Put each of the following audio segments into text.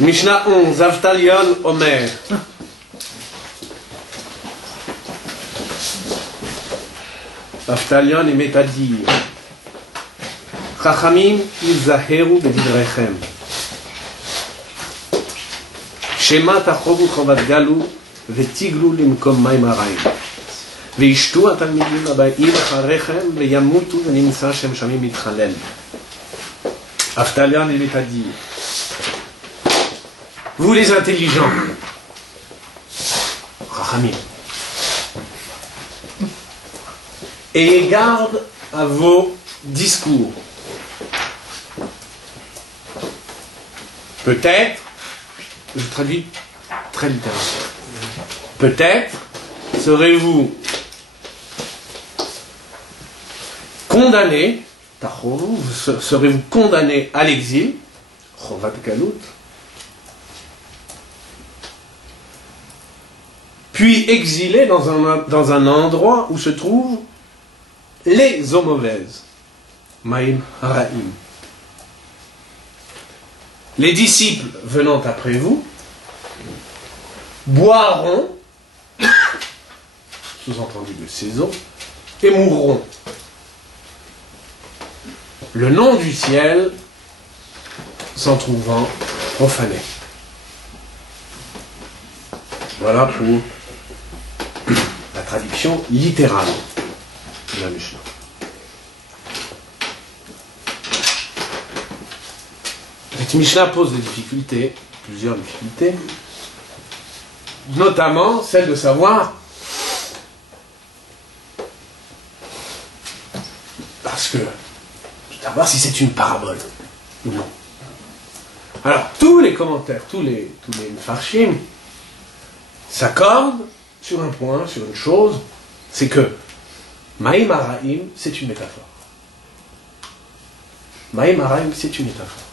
Mishnah 11, Avtalion Omer. Avtalion est à dire Chachamim izaheru bedivrechem. Shema tachovu chovat galu vetiglu limkom mayim harayim. וישתו התלמידים הבאים אחריכם וימותו ונמצא שם שמיים מתחלל. Avtalion est à dire vous les intelligents, Chachamim, ayez garde à vos discours. Peut-être, je traduis très littéralement, peut-être serez-vous condamné, serez-vous condamné à l'exil, Chovat Galut, puis exilé dans un endroit où se trouvent les eaux mauvaises, Mayim Hara'im. Les disciples venant après vous boiront, sous-entendu de ces eaux, et mourront. Le nom du ciel s'en trouvant profané. Voilà pour la traduction littérale de la Mishnah. Cette Mishnah pose des difficultés, plusieurs difficultés, notamment celle de savoir, parce que savoir si c'est une parabole ou non. Alors, tous les commentaires, tous les Mefarshim s'accordent sur un point, sur une chose, c'est que Mayim Hara'im, c'est une métaphore. Mayim Hara'im, c'est une métaphore.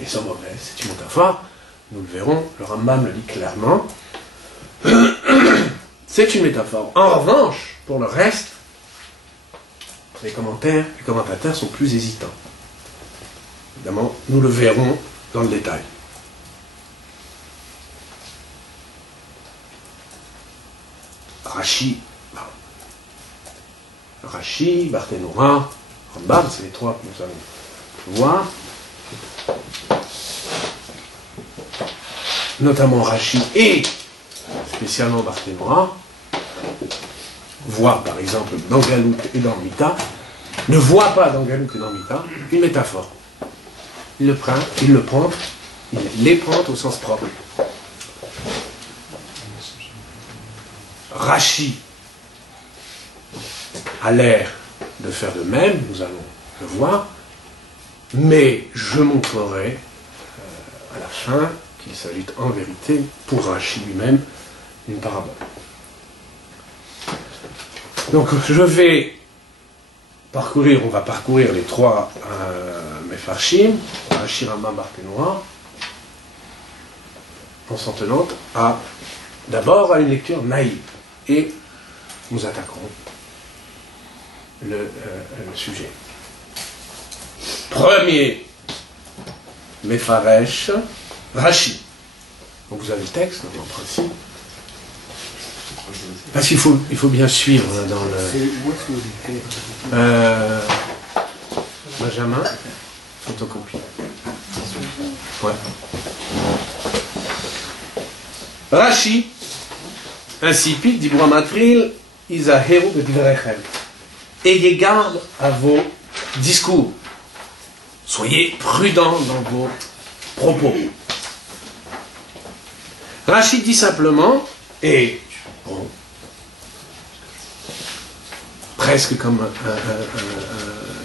Les eaux mauvaises, c'est une métaphore. Nous le verrons, le Rambam le dit clairement. C'est une métaphore. En revanche, pour le reste, les commentateurs sont plus hésitants. Évidemment, nous le verrons dans le détail. Rashi, Barthénora, Rambam, c'est les trois que nous allons voir. Notamment Rashi et spécialement Barthénora, voient par exemple dans Galout et dans Mita, ne voient pas dans Galout et dans Mita une métaphore. Il les prend au sens propre. Rashi a l'air de faire de même, nous allons le voir, mais je montrerai à la fin qu'il s'agit en vérité, pour Rashi lui-même, d'une parabole. Donc on va parcourir les trois Mefarshim, Rashi, Rambam, Barthénora, en s'en tenant d'abord à une lecture naïve. Et nous attaquerons le sujet. Premier Mefaresh, Rashi. Donc vous avez le texte, en principe. Parce qu'il faut bien suivre dans le... Benjamin, photocopie. Ouais. Rashi, incipit, Dibra Matril, Izaheru bedivrechem. Ayez garde à vos discours. Soyez prudents dans vos propos. Rashi dit simplement, et bon, presque comme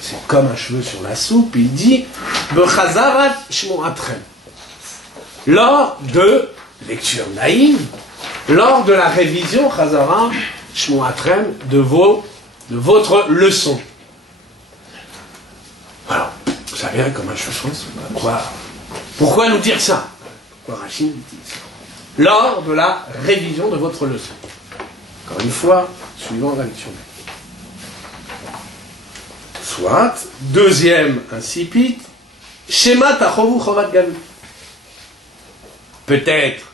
c'est comme un cheveu sur la soupe, il dit Bechazarat shmuatrem. Lors de lecture naïve, lors de la révision Chazara shmuatrem de votre leçon. Alors, vous savez, comme un cheveu sur la soupe. Pourquoi nous dire ça? Pourquoi Rashi nous dit ça? Lors de la révision de votre leçon. Encore une fois, suivant la lecture. Soit, deuxième incipit, Shema tachovu chovat galut. peut-être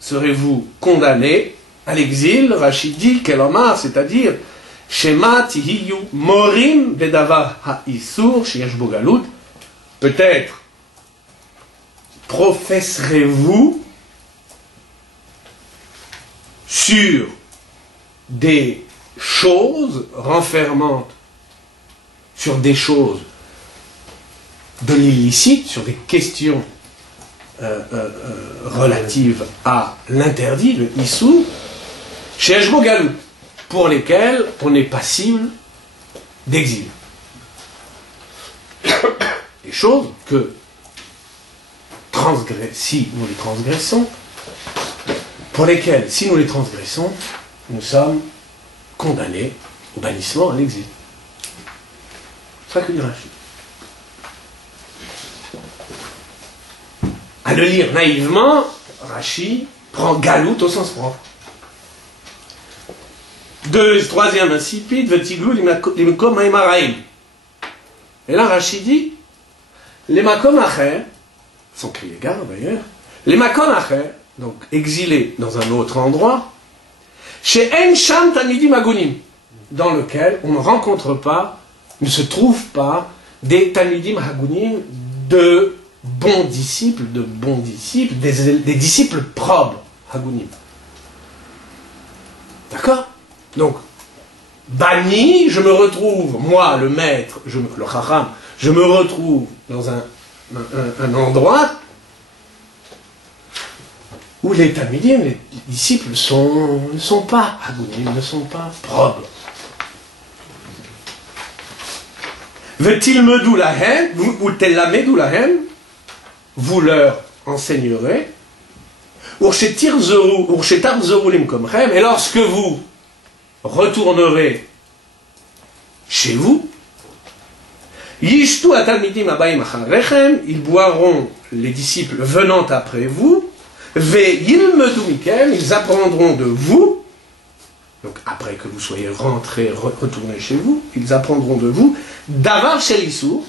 serez-vous condamné à l'exil, Rashi dit, Kelomar, c'est-à-dire, Shema tihiyu morim bedavar ha'isur sheyesh bo galut, peut-être professerez-vous sur des choses renfermantes, sur des choses de l'illicite, sur des questions relatives à l'interdit, le issou, chez Eshbo Galou, pour lesquelles on est passible d'exil. Des choses que, si nous les transgressons, pour lesquelles, si nous les transgressons, nous sommes condamnés au bannissement, à l'exil. C'est ça que dit Rashi. À le lire naïvement, Rashi prend galout au sens propre. Troisième insipide, vetiglou limakom maimaraim. Et là, Rashi dit, les makom acher, sans crier gare d'ailleurs, les makom acher, donc exilés dans un autre endroit, chez En Sham Talmidim Agunim, dans lequel on ne rencontre pas, ne se trouve pas des Talmidim Agunim de bons disciples, des disciples probes, Hagunim. D'accord? Donc, banni, je me retrouve, moi, le maître, le chacham, je me retrouve dans un endroit où les talmidim, les disciples ne sont pas hagunim, ne sont pas probes. Veut-il me dou la haine, ou tel la me dou la haine, vous leur enseignerez, et lorsque vous retournerez chez vous, ils boiront les disciples venant après vous, ils apprendront de vous, donc après que vous soyez rentrés, retournés chez vous, ils apprendront de vous, d'avar shel issour,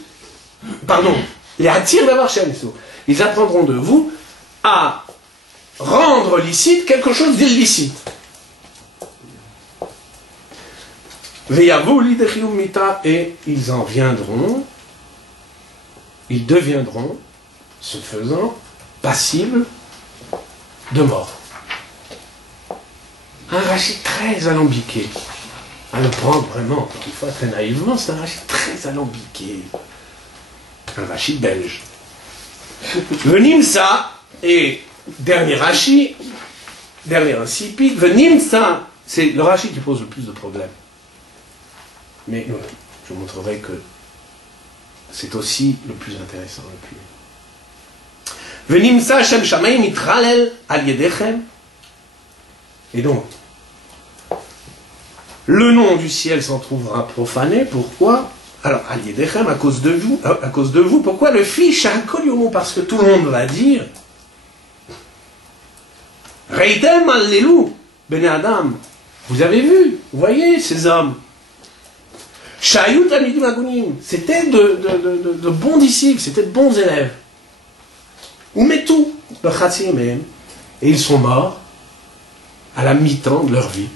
pardon, les attir d'avar shel issour, ils apprendront de vous à rendre licite quelque chose d'illicite. Et ils en viendront, ils deviendront, ce faisant, passibles de mort. Un Rashi très alambiqué. À le prendre vraiment, une fois très naïvement, c'est un Rashi très alambiqué. Un Rashi belge. Venim ça, et dernier Rashi, dernier incipit, venim ça, c'est le Rashi qui pose le plus de problèmes. Mais je vous montrerai que c'est aussi le plus intéressant, le plus. Venim ça, Shem Shamayim itralel al yedechem. Et donc, le nom du ciel s'en trouvera profané. Pourquoi? Alors, al yedechem, à cause de vous. Pourquoi le fiche à Koliomo? Parce que tout le monde va dire Reitem allelou, Bene Adam. Vous avez vu, vous voyez ces hommes. Shayut Talmidim Agunim, c'était de bons disciples, c'était de bons élèves. Ou metou, et ils sont morts à la mi-temps de leur vie.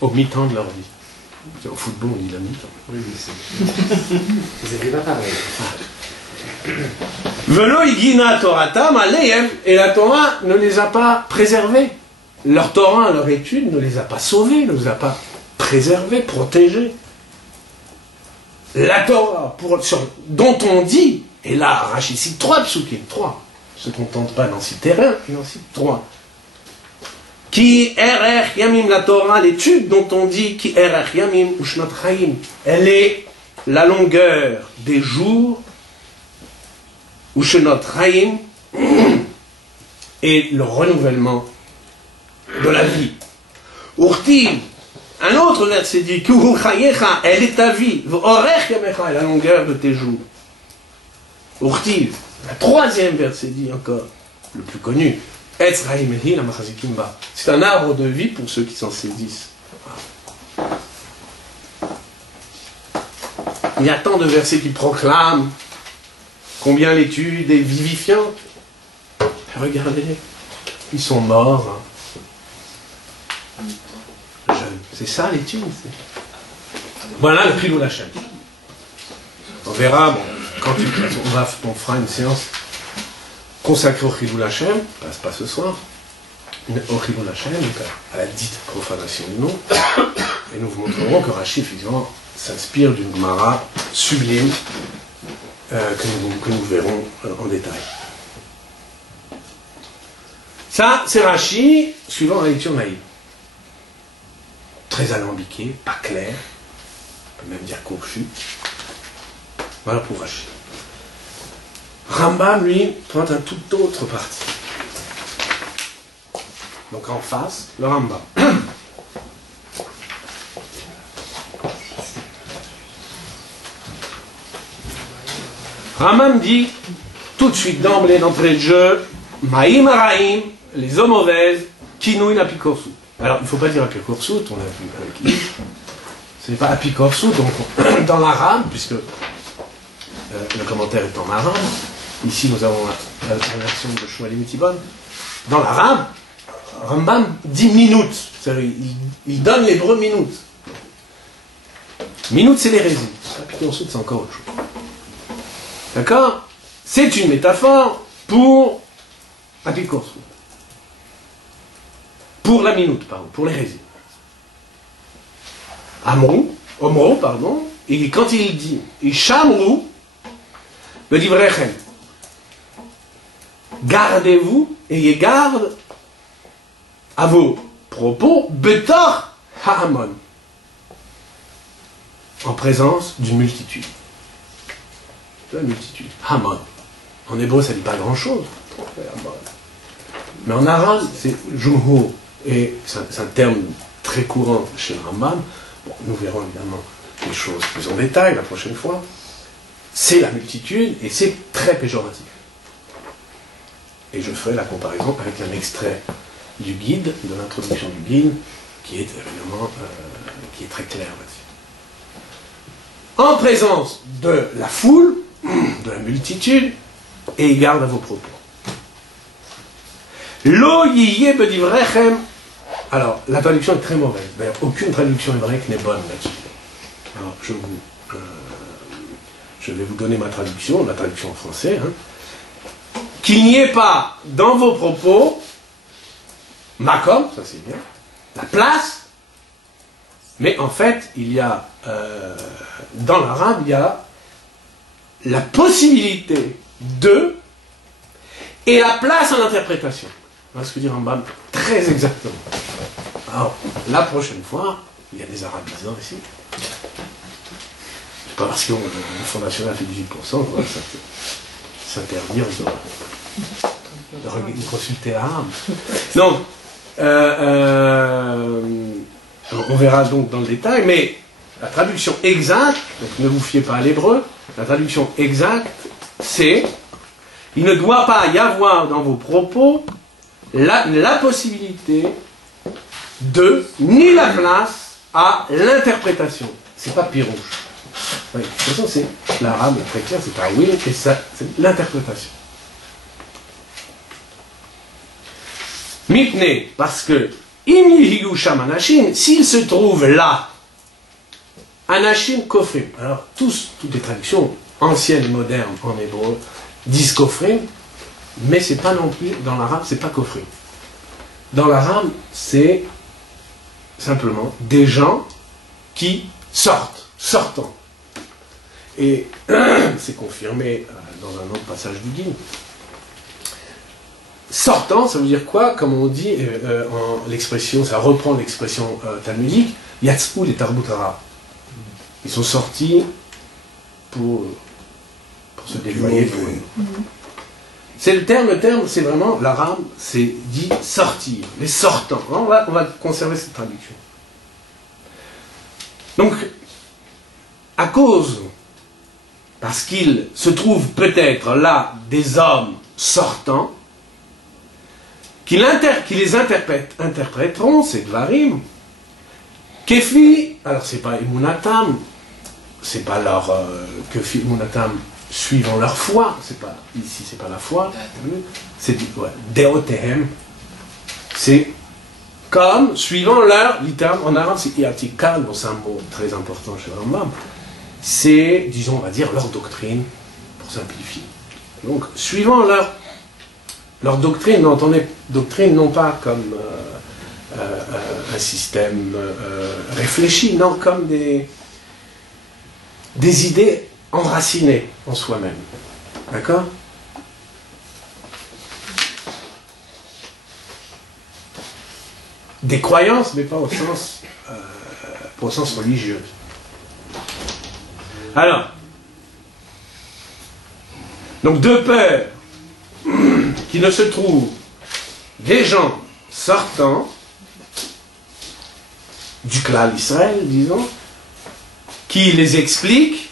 Au mi-temps de leur vie. Au football, on dit la mi-temps. Oui, vous n'avez pas parlé. Velo igina Toratam aleim, et la Torah ne les a pas préservés. Leur Torah, leur étude ne les a pas sauvés, ne les a pas préservés, protégés. La Torah, dont on dit, et là, Rashi cite 3 psukim, 3, ne se contente pas d'en citer un, il en cite 3. Ki erech yamim, la Torah, l'étude dont on dit ki erech yamim ushnot chaim, elle est la longueur des jours ushnot chaim et le renouvellement de la vie. Urtiv, un autre verset dit Kuhu chayecha, elle est ta vie, v'orech yamecha, la longueur de tes jours. Urtiv, le 3e verset dit encore, le plus connu, Etz Chaim Ehi la machazikim ba. C'est un arbre de vie pour ceux qui s'en saisissent. il y a tant de versets qui proclament combien l'étude est vivifiante. Regardez-les, ils sont morts. Hein. C'est ça l'étude. Voilà le prix de la chaîne. On verra, bon, quand on fera une séance consacrée au Chilul Hashem, pas ce soir, au Chilul Hashem, à la dite profanation du nom, et nous vous montrerons que Rashi, effectivement, s'inspire d'une Gemara sublime que nous verrons en détail. Ça, c'est Rashi, suivant la lecture naïve. Très alambiqué, pas clair, on peut même dire confus. Voilà pour Rashi. Rambam, lui, prend un tout autre parti. Donc en face, le Rambam. Rambam dit, tout de suite d'emblée d'entrée de jeu, Maïm Araïm, les eaux mauvaises, Kinouin Apikorsut. Alors, il ne faut pas dire Apikorsut, on a vu avec Yves. Ce n'est pas Apikorsut, donc dans l'arabe, puisque le commentaire est en arabe. Ici, nous avons la version de Shmuel Mitibon. Dans l'arabe, Rambam dit minute. C'est-à-dire, il donne l'hébreu minute. Minute, c'est l'hérésie. Apikorsut, c'est encore autre chose. D'accord? C'est une métaphore pour Apikorsut. Pour la minute, pardon, pour l'hérésie. Omro, pardon, et quand il dit Ishamru, le Divrechem, gardez-vous, ayez garde à vos propos, Betor Ha'amon, en présence d'une multitude. La multitude, Hamon. En hébreu, ça ne dit pas grand-chose. Mais en arabe, c'est Jumhur. Et c'est un terme très courant chez le Rambam. Bon, nous verrons évidemment les choses plus en détail la prochaine fois. C'est la multitude et c'est très péjoratif. Et je ferai la comparaison avec un extrait du guide, de l'introduction du guide, qui est évidemment qui est très clair là-dessus. En présence de la foule, de la multitude, et garde à vos propos. Lo yiyeh bedivrechem. Alors, la traduction est très mauvaise. D'ailleurs, aucune traduction hébraïque n'est bonne là-dessus. Alors, je vais vous donner ma traduction, la traduction en français. Hein. Qu'il n'y ait pas dans vos propos, makom, ça c'est bien, la place, mais en fait, il y a, dans l'arabe, il y a la possibilité de et la place en interprétation. Voilà ce que dit Rambam très exactement. Alors, la prochaine fois, il y a des arabisants ici. C'est pas parce que le Fonds national fait 18%, on va s'interdire de consulter l'arabe. Donc, on verra donc dans le détail, mais la traduction exacte, donc ne vous fiez pas à l'hébreu, la traduction exacte, c'est il ne doit pas y avoir dans vos propos la possibilité de, ni la place à l'interprétation. C'est pas pirouge. Oui, de toute façon, c'est l'arabe, très clair, c'est pas oui, et ça, c'est l'interprétation. Mipne, parce que, s'il se trouve là, Anashim Kofrim, alors toutes les traductions anciennes et modernes en hébreu disent Kofrim, mais c'est pas non plus, dans l'arabe, c'est pas Kofrim. Dans l'arabe, c'est simplement des gens qui sortant. Et c'est confirmé dans un autre passage du guide. Sortant, ça veut dire quoi? Comme on dit, l'expression, ça reprend l'expression talmudique, Yatsou les Tarbutara. Ils sont sortis pour se déployer. C'est le terme, c'est vraiment, l'arabe, c'est dit sortir, les sortants. On va conserver cette traduction. Donc, parce qu'il se trouve peut-être là des hommes sortants, qui les interpréteront, ces dvarim, kefi, alors c'est pas emunatam, c'est pas leur que Munatam suivant leur foi, c'est pas ici, c'est pas la foi, c'est ouais, Deotehem, c'est comme suivant leur, littéralement en arabe c'est Iatikal, bon, c'est un mot très important chez Rambam, c'est, disons, on va dire leur doctrine, pour simplifier. Donc, suivant leur doctrine, entendez doctrine non pas comme un système réfléchi, non, comme des idées enracinées en soi-même. D'accord? Des croyances, mais pas au sens religieux. Alors, donc de peur qu'il ne se trouve des gens sortant du clan d'Israël, disons, qui les expliquent,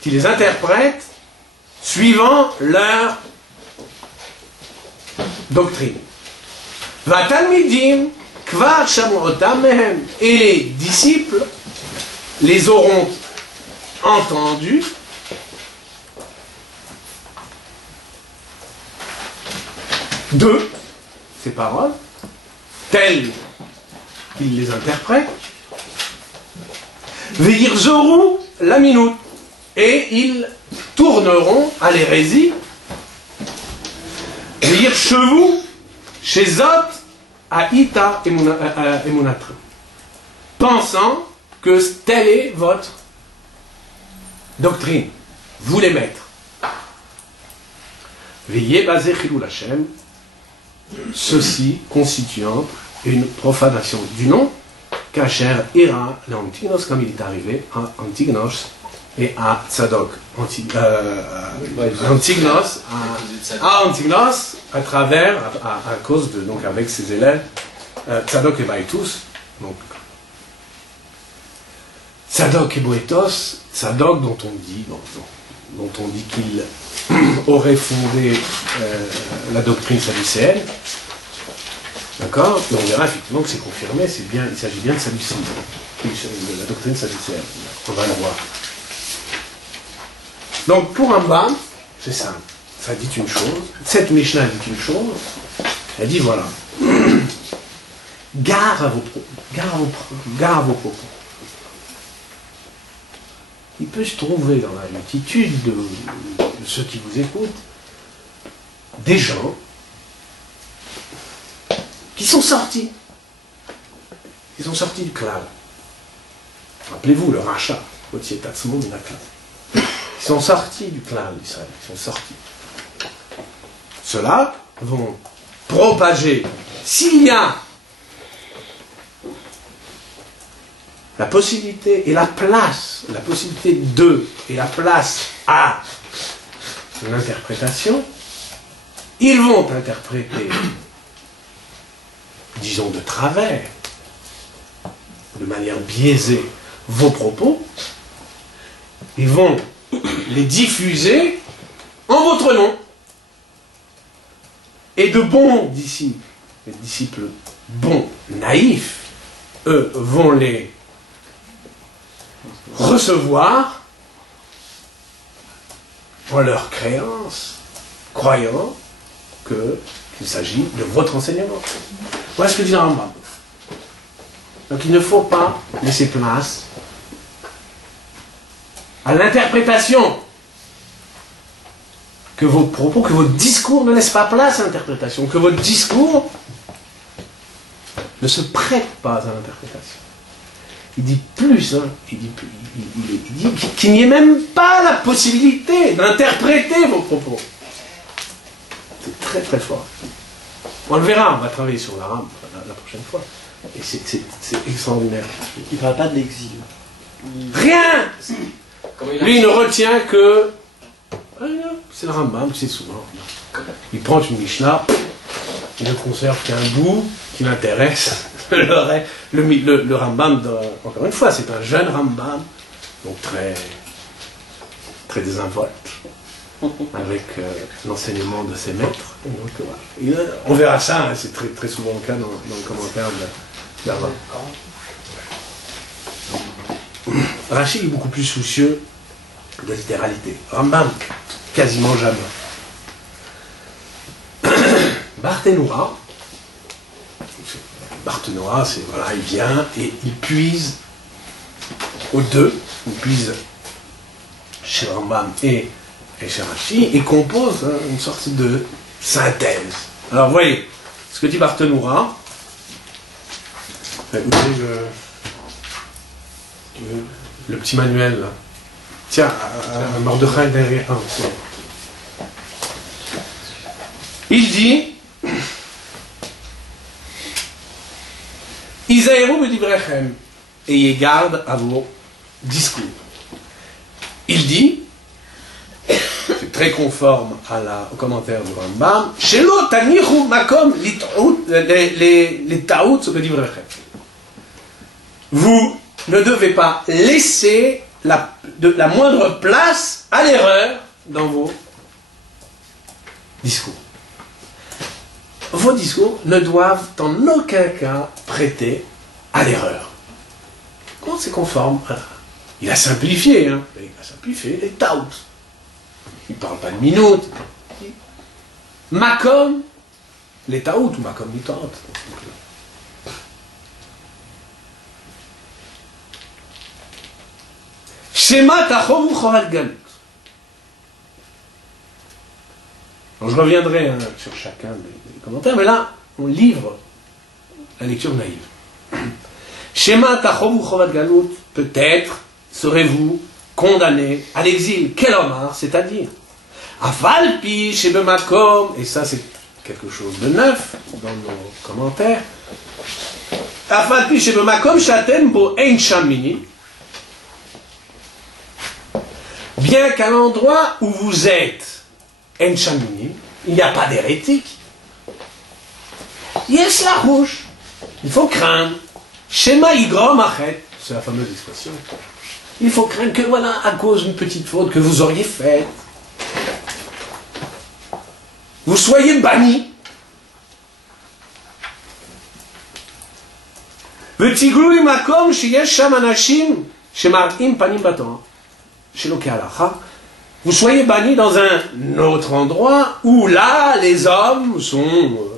qui les interprètent, suivant leur doctrine. Vatalmidim, kvar shamuotam mehem. Et les disciples les auront entendus de ces paroles, telles qu'ils les interprètent, veirzoru la minute, et ils tourneront à l'hérésie, veirchevu chez Zot à Ita emunatra, pensant que telle est votre doctrine, vous les maîtres. Veillez basé chilul Hashem, ceci constituant une profanation du nom, Kacher ira l'Antignos, comme il est arrivé à Antignos et à Tzadok. Antignos, à Antignos, à travers, à cause de, donc avec ses élèves, Tzadok et Baïtus, donc Tzadok et Boétos, Tzadok dont on dit qu'il aurait fondé la doctrine sadducéenne. D'accord? Et on verra effectivement que c'est confirmé, c'est bien, il s'agit bien de sadducisme, de la doctrine sadducéenne. On va le voir. Donc pour Rambam, c'est simple. Ça dit une chose, cette Mishnah dit une chose, elle dit voilà, gare à vos propos. Il peut se trouver dans la multitude de ceux qui vous écoutent des gens qui sont sortis du clan. Rappelez-vous le rachat, ils sont sortis du clan d'Israël, ils sont sortis. Ceux-là vont propager, s'il y a la possibilité et la place, la possibilité de et la place à l'interprétation, ils vont interpréter, disons de travers, de manière biaisée, vos propos, ils vont les diffuser en votre nom. Et de bons disciples, les disciples bons, naïfs, eux vont les recevoir en leur créance, croyant qu'il s'agit de votre enseignement. Voilà ce que dit Rambam. Donc il ne faut pas laisser place à l'interprétation, que vos propos, que votre discours ne laisse pas place à l'interprétation, que votre discours ne se prête pas à l'interprétation. Il dit plus, hein, il dit qu'il n'y ait même pas la possibilité d'interpréter vos propos. C'est très très fort. On le verra, on va travailler sur l'arabe la prochaine fois. Et c'est extraordinaire. Il ne parle pas de l'exil. Rien. Lui, il ne retient que... C'est le Rambam, c'est souvent. Il prend une Mishnah, il ne conserve qu'un bout qui l'intéresse. Le Rambam, encore une fois, c'est un jeune Rambam, donc très, très désinvolte, avec l'enseignement de ses maîtres. Donc, voilà. On verra ça, hein, c'est très, très souvent le cas dans le commentaire de Rambam. Rashi est beaucoup plus soucieux de littéralité. Rambam, quasiment jamais. Barthénoura, c'est voilà, il vient et il puise aux deux, il puise chez Rambam et chez Rashi, et compose une sorte de synthèse. Alors vous voyez, ce que dit Barthénoura, vous voyez le petit manuel là. Tiens, Mordechai derrière. Il dit Isaïrou b'divrechem, ayez garde à vos discours. Il dit, c'est très conforme au commentaire du Rambam, Shelo tanichu makom les taout b'divrechem. Vous ne devez pas laisser la moindre place à l'erreur dans vos discours. Vos discours ne doivent en aucun cas prêter à l'erreur. Quand c'est conforme, il a simplifié, il a simplifié les taouts. Il ne parle pas de minutes. Makom, les taouts, ou makom les taouts. Shema tachom chorat galut. Je reviendrai sur chacun des commentaires, mais là, on livre la lecture naïve. Shema tachom chorat galut, peut-être serez-vous condamné à l'exil. Quel omar, c'est-à-dire Afalpi shebemakom, et ça c'est quelque chose de neuf dans nos commentaires. Afalpi shebemakom shatem bo ein shamini. Bien qu'à l'endroit où vous êtes, en chamini, il n'y a pas d'hérétique. Yes la rouge. Il faut craindre. Shema igrom achet. C'est la fameuse expression. Il faut craindre que, voilà, à cause d'une petite faute que vous auriez faite, vous soyez banni. V'tiglu makom sheyesh sham anashim shemar'im panim batorah. Chez l'Okalacha, vous soyez banni dans un autre endroit où là, les hommes sont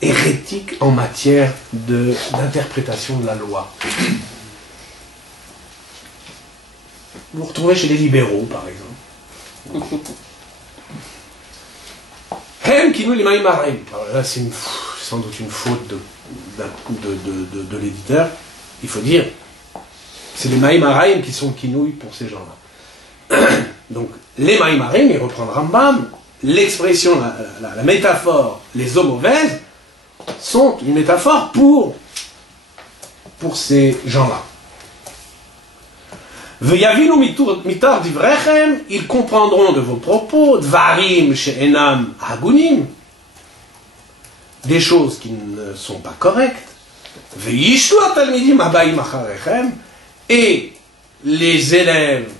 hérétiques en matière d'interprétation de la loi. Vous vous retrouvez chez les libéraux, par exemple. Hem qui nous les maïmarim. Là, c'est sans doute une faute de l'éditeur. Il faut dire, c'est les maïmarim qui sont kinouilles pour ces gens-là. Donc, les maïmarim, il reprend Rambam, l'expression, la métaphore, les eaux mauvaises, sont une métaphore pour ces gens-là. Veyavinu mitar divrechem, ils comprendront de vos propos, dvarim she'enam hagunim, des choses qui ne sont pas correctes. Ve'yishlu atalmidim habayim acharechem, et les élèves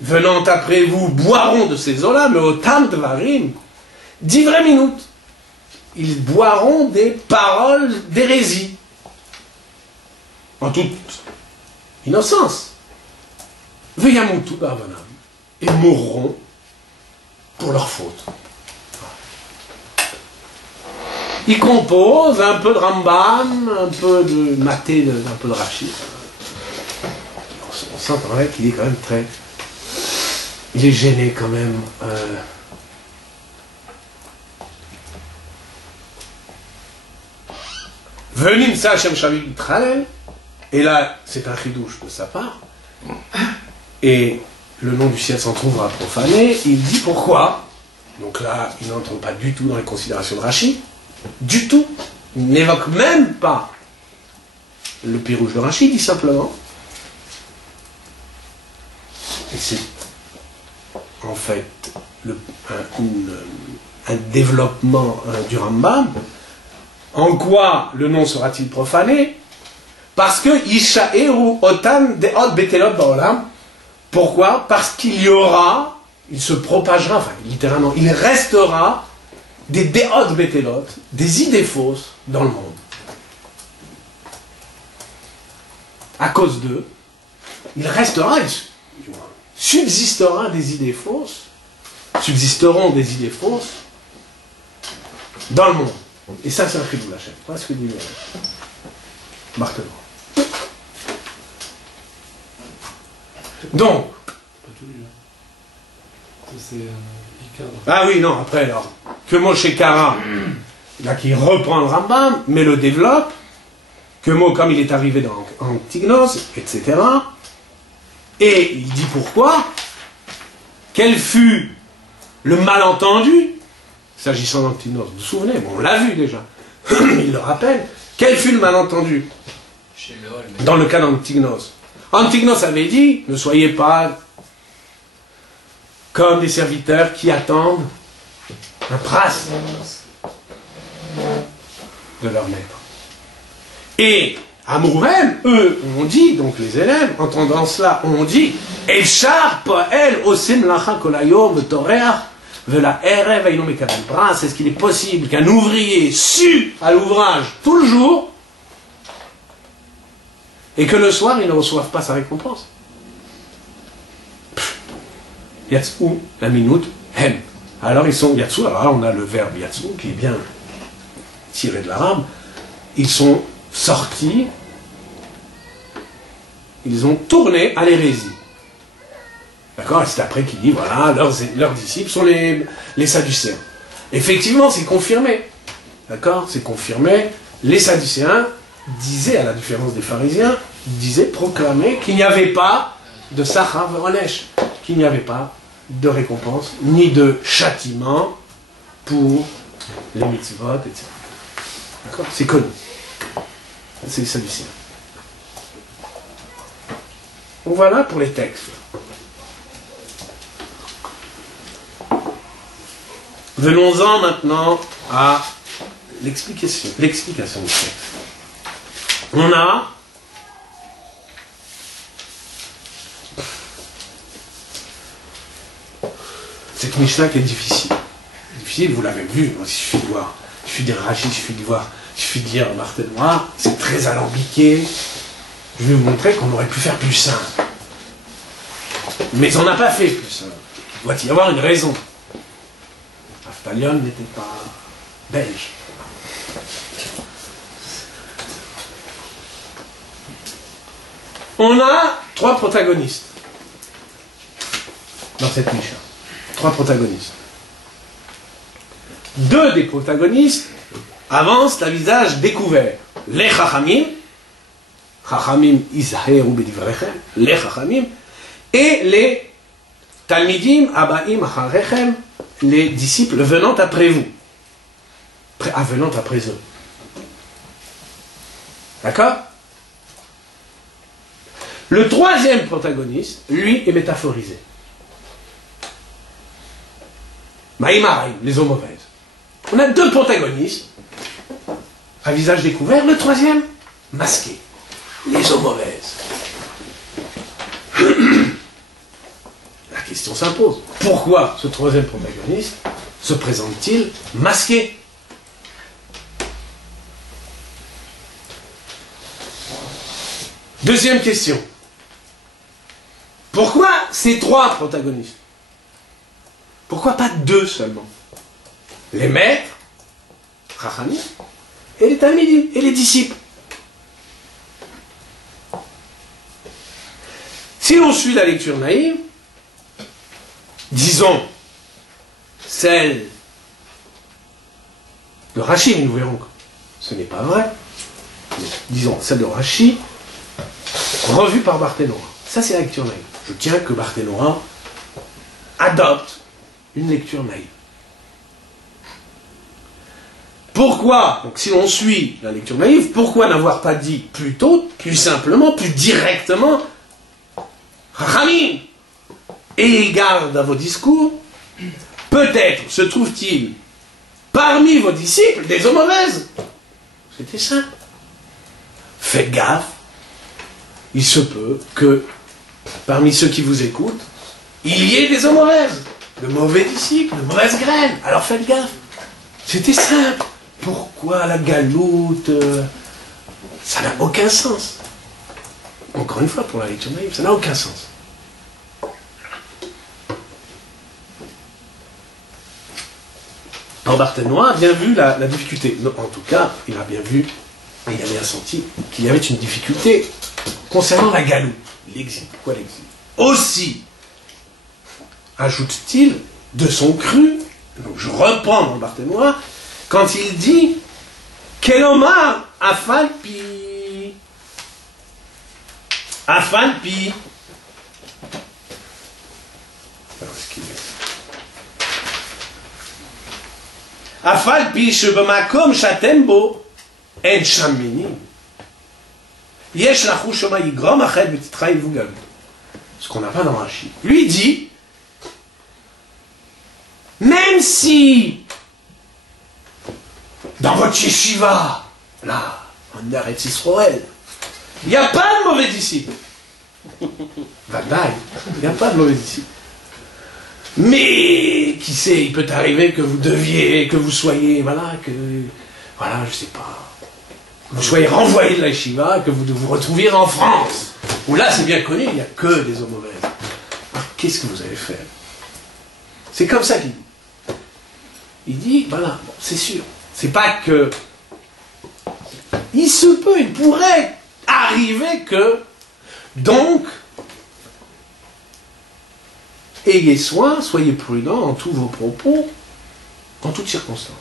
venant après vous boiront de ces eaux-là, mais otam dvarim, divrei minut, ils boiront des paroles d'hérésie, en toute innocence. Ve'yamutu ba'avanam, et mourront pour leur faute. Il compose un peu de Rambam, un peu de Maté, un peu de Rashi. On sent quand même qu'il est quand même très... Il est gêné quand même. Venim sa Hashem Shavik B'Tralel, et là, c'est un chidouche de sa part, et le nom du ciel s'en trouvera profané, il dit pourquoi. Donc là, il n'entre pas du tout dans les considérations de Rashi. Du tout. Il n'évoque même pas le pirouge de Rashi, il dit simplement. Et c'est en fait un développement du Rambam. En quoi le nom sera-t-il profané? Parce que Yisha'eru otam de'ot betelot ba'olam. Pourquoi? Parce qu'il y aura, il se propagera, enfin littéralement, il restera des déhot bétélotes, des idées fausses dans le monde. cause d'eux, il restera, subsisteront des idées fausses dans le monde. Et ça, c'est un cri de la chaîne. Voilà ce que dit Barthelon. Donc, ah oui, non, après, alors, que Moshe Kara, là, qui reprend le Rambam, mais le développe, que comme il est arrivé dans Antignos, etc. Et il dit pourquoi, quel fut le malentendu, s'agissant d'Antignos, vous vous souvenez, bon, on l'a vu déjà, il le rappelle, quel fut le malentendu dans le cas d'Antignos. Antignos avait dit, ne soyez pas comme des serviteurs qui attendent un prince de leur maître. Et à Mouven, eux ont dit, donc les élèves, entendant cela, ont dit Echar poel osim lacha kolayom v'toreach v'la erev aynom ekabel prince. Est-ce qu'il est possible qu'un ouvrier sue à l'ouvrage tout le jour et que le soir il ne reçoive pas sa récompense? Yatsou, la minute, hem. Alors ils sont yatsou, alors là on a le verbe yatsou qui est bien tiré de l'arabe. Ils sont sortis, ils ont tourné à l'hérésie. D'accord? Et c'est après qu'il dit, voilà, leurs disciples sont les Sadducéens. Effectivement, c'est confirmé. D'accord? C'est confirmé. Les Sadducéens disaient, à la différence des pharisiens, disaient, proclamaient qu'il n'y avait pas de Sachar Veronesh, qu'il n'y avait pas de récompense, ni de châtiment pour les mitzvot, etc. D'accord? C'est connu. C'est les Sadducéens. Donc voilà pour les textes. Venons-en maintenant à l'explication du texte. On a cette Mishnah qui est difficile. Difficile, vous l'avez vu, il suffit de voir. Il suffit de dire Rachid, il suffit de voir. Il suffit de dire Barthelon, c'est très alambiqué. Je vais vous montrer qu'on aurait pu faire plus simple. Mais on n'a pas fait plus simple. Il doit y avoir une raison. Aftalion n'était pas belge. On a 3 protagonistes dans cette Mishnah. 3 protagonistes. 2 des protagonistes avancent à visage découvert. Les Chachamim, Chachamim Izhaheru Bedivrechem, les Chachamim, et les Talmidim Abaim Acharechem, les disciples venant après vous. Venant après eux. D'accord? Le 3e protagoniste, lui, est métaphorisé. Maïmarim, les eaux mauvaises. On a 2 protagonistes, à visage découvert, le 3e, masqué. Les eaux mauvaises. La question s'impose. Pourquoi ce 3e protagoniste se présente-t-il masqué? Deuxième question. Pourquoi ces 3 protagonistes? Pourquoi pas 2 seulement? Les maîtres, Chachamim, et les Talmidim, et les disciples. Si l'on suit la lecture naïve, disons celle de Rashi, nous verrons que ce n'est pas vrai, mais disons celle de Rashi, revue par Barthelon. Ça c'est la lecture naïve. Je tiens que Barthelon adopte une lecture naïve. Pourquoi, donc si l'on suit la lecture naïve, pourquoi n'avoir pas dit plus tôt, plus simplement, plus directement, Chachamim, ayez garde à vos discours, peut-être se trouve-t-il parmi vos disciples des eaux mauvaises. C'était simple. Faites gaffe, il se peut que parmi ceux qui vous écoutent, il y ait des eaux mauvaises, de mauvais disciples, de mauvaises graines. Alors faites gaffe. C'était simple. Pourquoi la galoute? Ça n'a aucun sens. Encore une fois, pour la lecture naïve, ça n'a aucun sens. Alors Barthénois a bien vu la difficulté. Non, en tout cas, il a bien vu, il a bien senti qu'il y avait une difficulté concernant la galoute, l'exil. Pourquoi l'exil? Aussi, ajoute-t-il, de son cru, donc je reprends dans le Barthénois, quand il dit Kelomar afalpi. Afalpi. Alors, est-ce qu'il est afalpi שבמקום שאתם בו אין שם מינים. יש לחוש שמה יגרום אחת ותתחייבו גלות. Ce qu'on n'a pas dans Rashi. Lui dit, même si dans votre yeshiva, là, en Eretz Israël, il n'y a pas de mauvais disciples. Vadaï, il n'y a pas de mauvais disciples. Mais, qui sait, il peut arriver que vous soyez, voilà, je sais pas, que vous soyez renvoyé de la yeshiva, que vous vous retrouviez en France, où là, c'est bien connu, il n'y a que des eaux mauvaises. Alors, qu'est-ce que vous allez faire? C'est comme ça qu'il dit. Il dit, voilà, bon, c'est sûr, c'est pas que... Il se peut, il pourrait arriver que, donc, ayez soin, soyez prudents en tous vos propos, en toutes circonstances.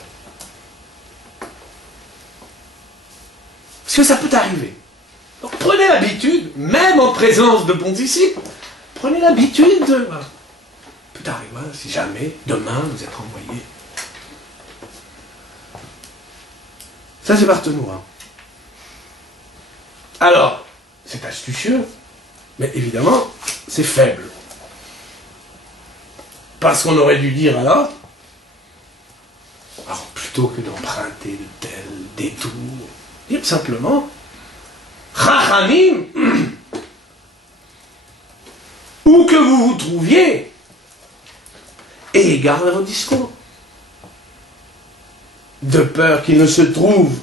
Parce que ça peut arriver. Donc prenez l'habitude, même en présence de bons disciples, prenez l'habitude de... Voilà. Peut arriver, voilà, si jamais, demain, vous êtes renvoyé. Ça, c'est Barthénois. Alors, c'est astucieux, mais évidemment, c'est faible. Parce qu'on aurait dû dire alors plutôt que d'emprunter de tels détours, dire simplement, Chachamim, où que vous vous trouviez, ayez garde à vos discours. De peur qu'il ne se trouve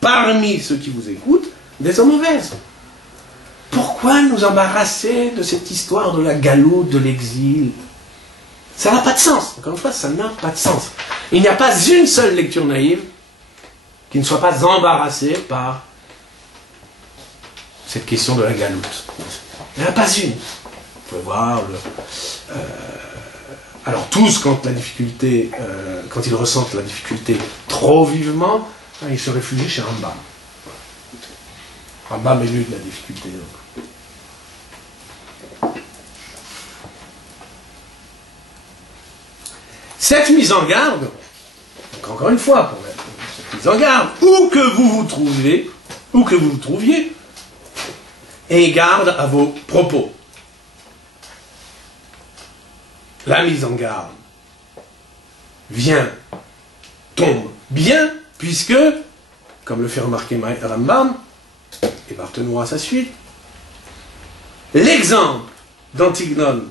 parmi ceux qui vous écoutent des hommes mauvaises. Pourquoi nous embarrasser de cette histoire de la galoute, de l'exil? Ça n'a pas de sens. Encore une fois, ça n'a pas de sens. Il n'y a pas une seule lecture naïve qui ne soit pas embarrassée par cette question de la galoute. Il n'y en a pas une. Vous pouvez voir alors tous, quand la difficulté, quand ils ressentent la difficulté trop vivement, ils se réfugient chez Rambam. Rambam est lui de la difficulté. Donc. Cette mise en garde, donc encore une fois, pour cette mise en garde, où que vous vous trouviez, ayez garde à vos propos. La mise en garde tombe bien, puisque, comme le fait remarquer Rambam, et Barthénois à sa suite, l'exemple d'Antigone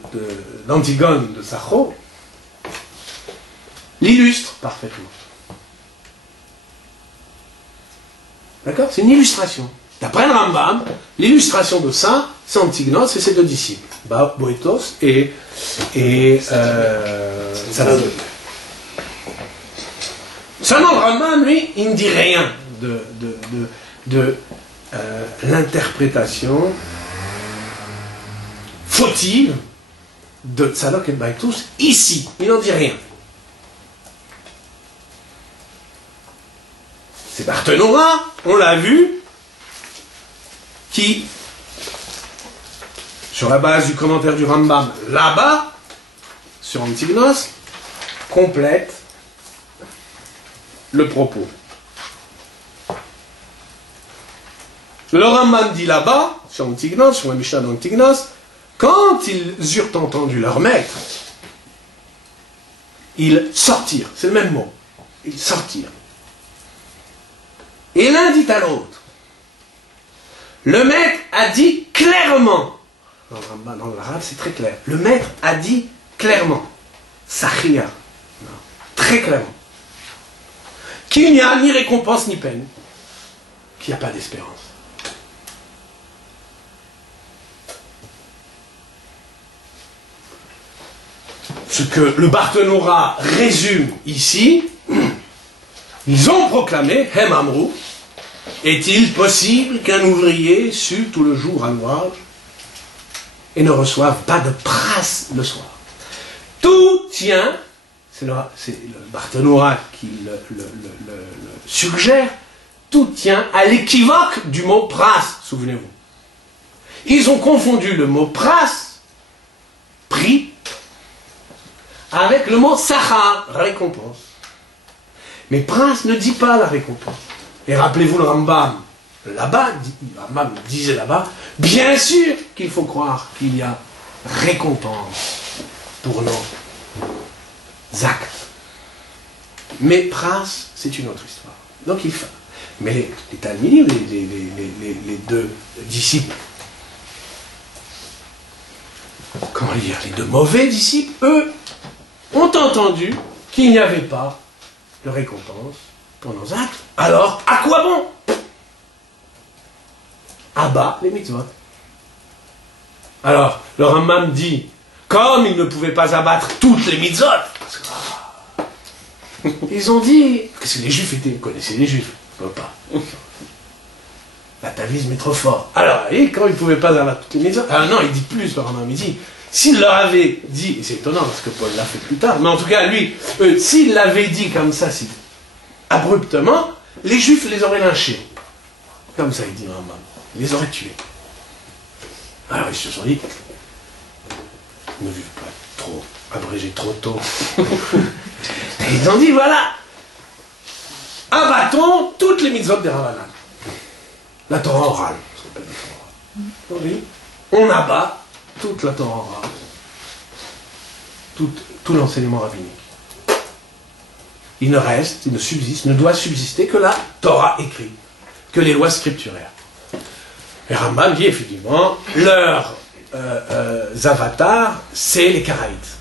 de Sacho l'illustre parfaitement. D'accord? C'est une illustration. D'après le Rambam, l'illustration de ça, c'est Antigone et ses deux disciples, Boétos et Saladin. Seulement le Rambam, lui, il ne dit rien de l'interprétation fautive de Tzadok et Boétos ici. Il n'en dit rien. C'est Barthénois, on l'a vu, qui, sur la base du commentaire du Rambam, là-bas, sur Antignos, complète le propos. Le Rambam dit là-bas, sur Antignos, sur la Mishnah d'Antignos, quand ils eurent entendu leur maître, ils sortirent, c'est le même mot, ils sortirent. Et l'un dit à l'autre, le maître a dit clairement, dans l'arabe c'est très clair, le maître a dit clairement, Sahia, très clairement, qu'il n'y a ni récompense ni peine, qu'il n'y a pas d'espérance. ce que le Barthénora résume ici, ils ont proclamé, Hem Amrou, est-il possible qu'un ouvrier sue tout le jour à l'ouvrage et ne reçoive pas de pras le soir? Tout tient, c'est le Barthénora qui le suggère, tout tient à l'équivoque du mot pras, souvenez-vous. Ils ont confondu le mot pras, prix, avec le mot sachar, récompense. Mais pras ne dit pas la récompense. Et rappelez-vous le Rambam, là-bas, le Rambam disait là-bas, bien sûr qu'il faut croire qu'il y a récompense pour nos actes. Mais pras, c'est une autre histoire. Donc il faut. Mais les Talmidim, les deux disciples, comment dire, les deux mauvais disciples, eux, ont entendu qu'il n'y avait pas de récompense pour nos actes. Alors, à quoi bon? Abat les mitzvot. Alors, le Rambam dit, comme ils ne pouvaient pas abattre toutes les mitzvot, parce que, ils ont dit, parce que les Juifs étaient, vous connaissez les Juifs, pas. L'atavisme est trop fort. Alors, et quand ils ne pouvaient pas abattre toutes les mitzvot, ah non, il dit plus, le Rambam, il dit, s'il leur avait dit, et c'est étonnant parce que Paul l'a fait plus tard, mais en tout cas, lui, s'il l'avait dit comme ça, abruptement, les Juifs les auraient lynchés. Comme ça, il dit Rambam. Ils les auraient tués. Alors, ils se sont dit, ne vivent pas trop, abrégé trop tôt. Et ils ont dit, voilà, abattons toutes les mitzvot des Ravanan. La Torah orale. On abat toute la Torah orale. Tout l'enseignement rabbinique. Il ne reste, il ne subsiste, ne doit subsister que la Torah écrite, que les lois scripturaires. Et Rambam dit effectivement, leurs avatars, c'est les Karaïtes.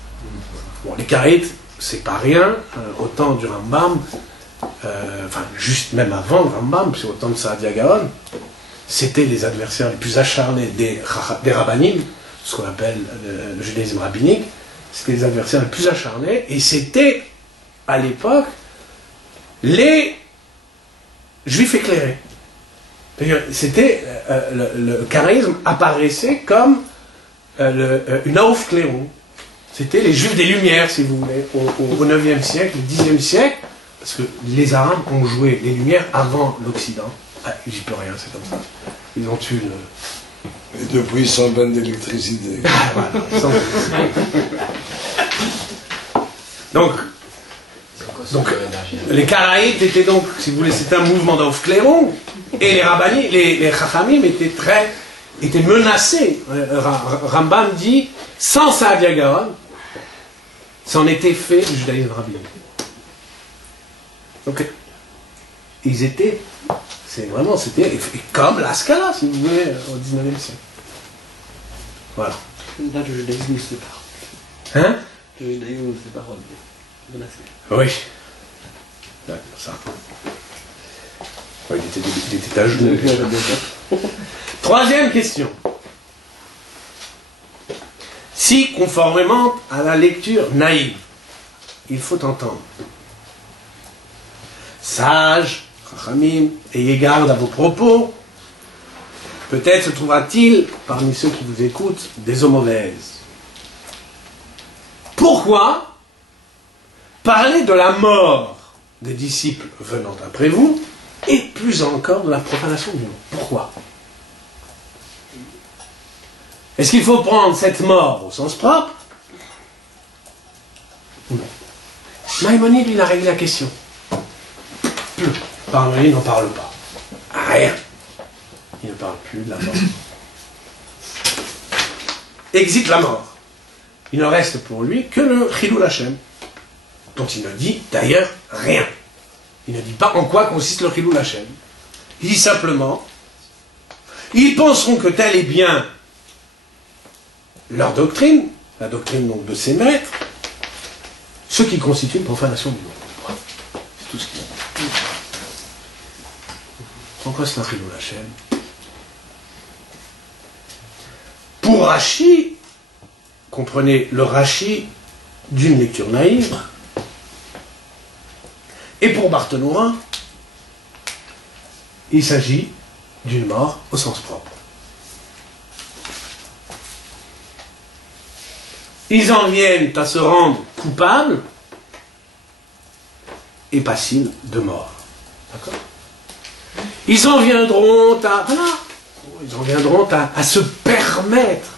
Bon, les Karaïtes, c'est pas rien, au temps du Rambam, enfin, juste même avant le Rambam, puis au temps de Saadia Gaon, c'était les adversaires les plus acharnés des rabbinim, ce qu'on appelle le judaïsme rabbinique, c'était les adversaires les plus acharnés, et c'était, à l'époque, les juifs éclairés. C'était, le charisme apparaissait comme une Aufklärung. C'était les juifs des Lumières, si vous voulez, au 9e siècle, au 10e siècle, parce que les Arabes ont joué les Lumières avant l'Occident. Ah, j'y peux rien, c'est comme ça. Ils ont eu le... Et depuis, ils sont pleins d'électricité. Voilà, donc, les Karaïtes étaient donc, si vous voulez, c'était un mouvement d'Aufklärung, et les Rabbani, les Chachamim étaient menacés. Rambam dit, sans Saadia Gaon, c'en était fait du judaïsme rabbinique. Donc, ils étaient, c'était comme la Scala, si vous voulez, au 19e siècle. Voilà. Là, le judaïsme se sépare. Hein? Le judaïsme se sépare de la Scala. Oui. D'accord, ça. Oui, il était à genoux. Troisième question. Si, conformément à la lecture naïve, il faut entendre, sage, Chachamim, ayez garde à vos propos, peut-être se trouvera-t-il, parmi ceux qui vous écoutent, des eaux mauvaises. Pourquoi parler de la mort des disciples venant après vous, et plus encore de la profanation du nom? Pourquoi? Est-ce qu'il faut prendre cette mort au sens propre? Non. Maïmonide, il a réglé la question. Maïmonide n'en parle pas. Rien. Il ne parle plus de la mort. Exit la mort. Il ne reste pour lui que le Chilul Hashem, dont il ne dit d'ailleurs rien. Il ne dit pas en quoi consiste le Chilul Hashem. Il dit simplement, ils penseront que tel est bien leur doctrine, la doctrine donc de ses maîtres, ce qui constitue une profanation du nom. C'est tout ce qu'il y a. En quoi c'est un Chilul Hashem? Pour Rashi, comprenez, le Rashi d'une lecture naïve. Et pour Barthénois, il s'agit d'une mort au sens propre. Ils en viennent à se rendre coupables et passibles de mort. D'accord ? Ils en viendront à... Voilà. Ils en viendront à se permettre,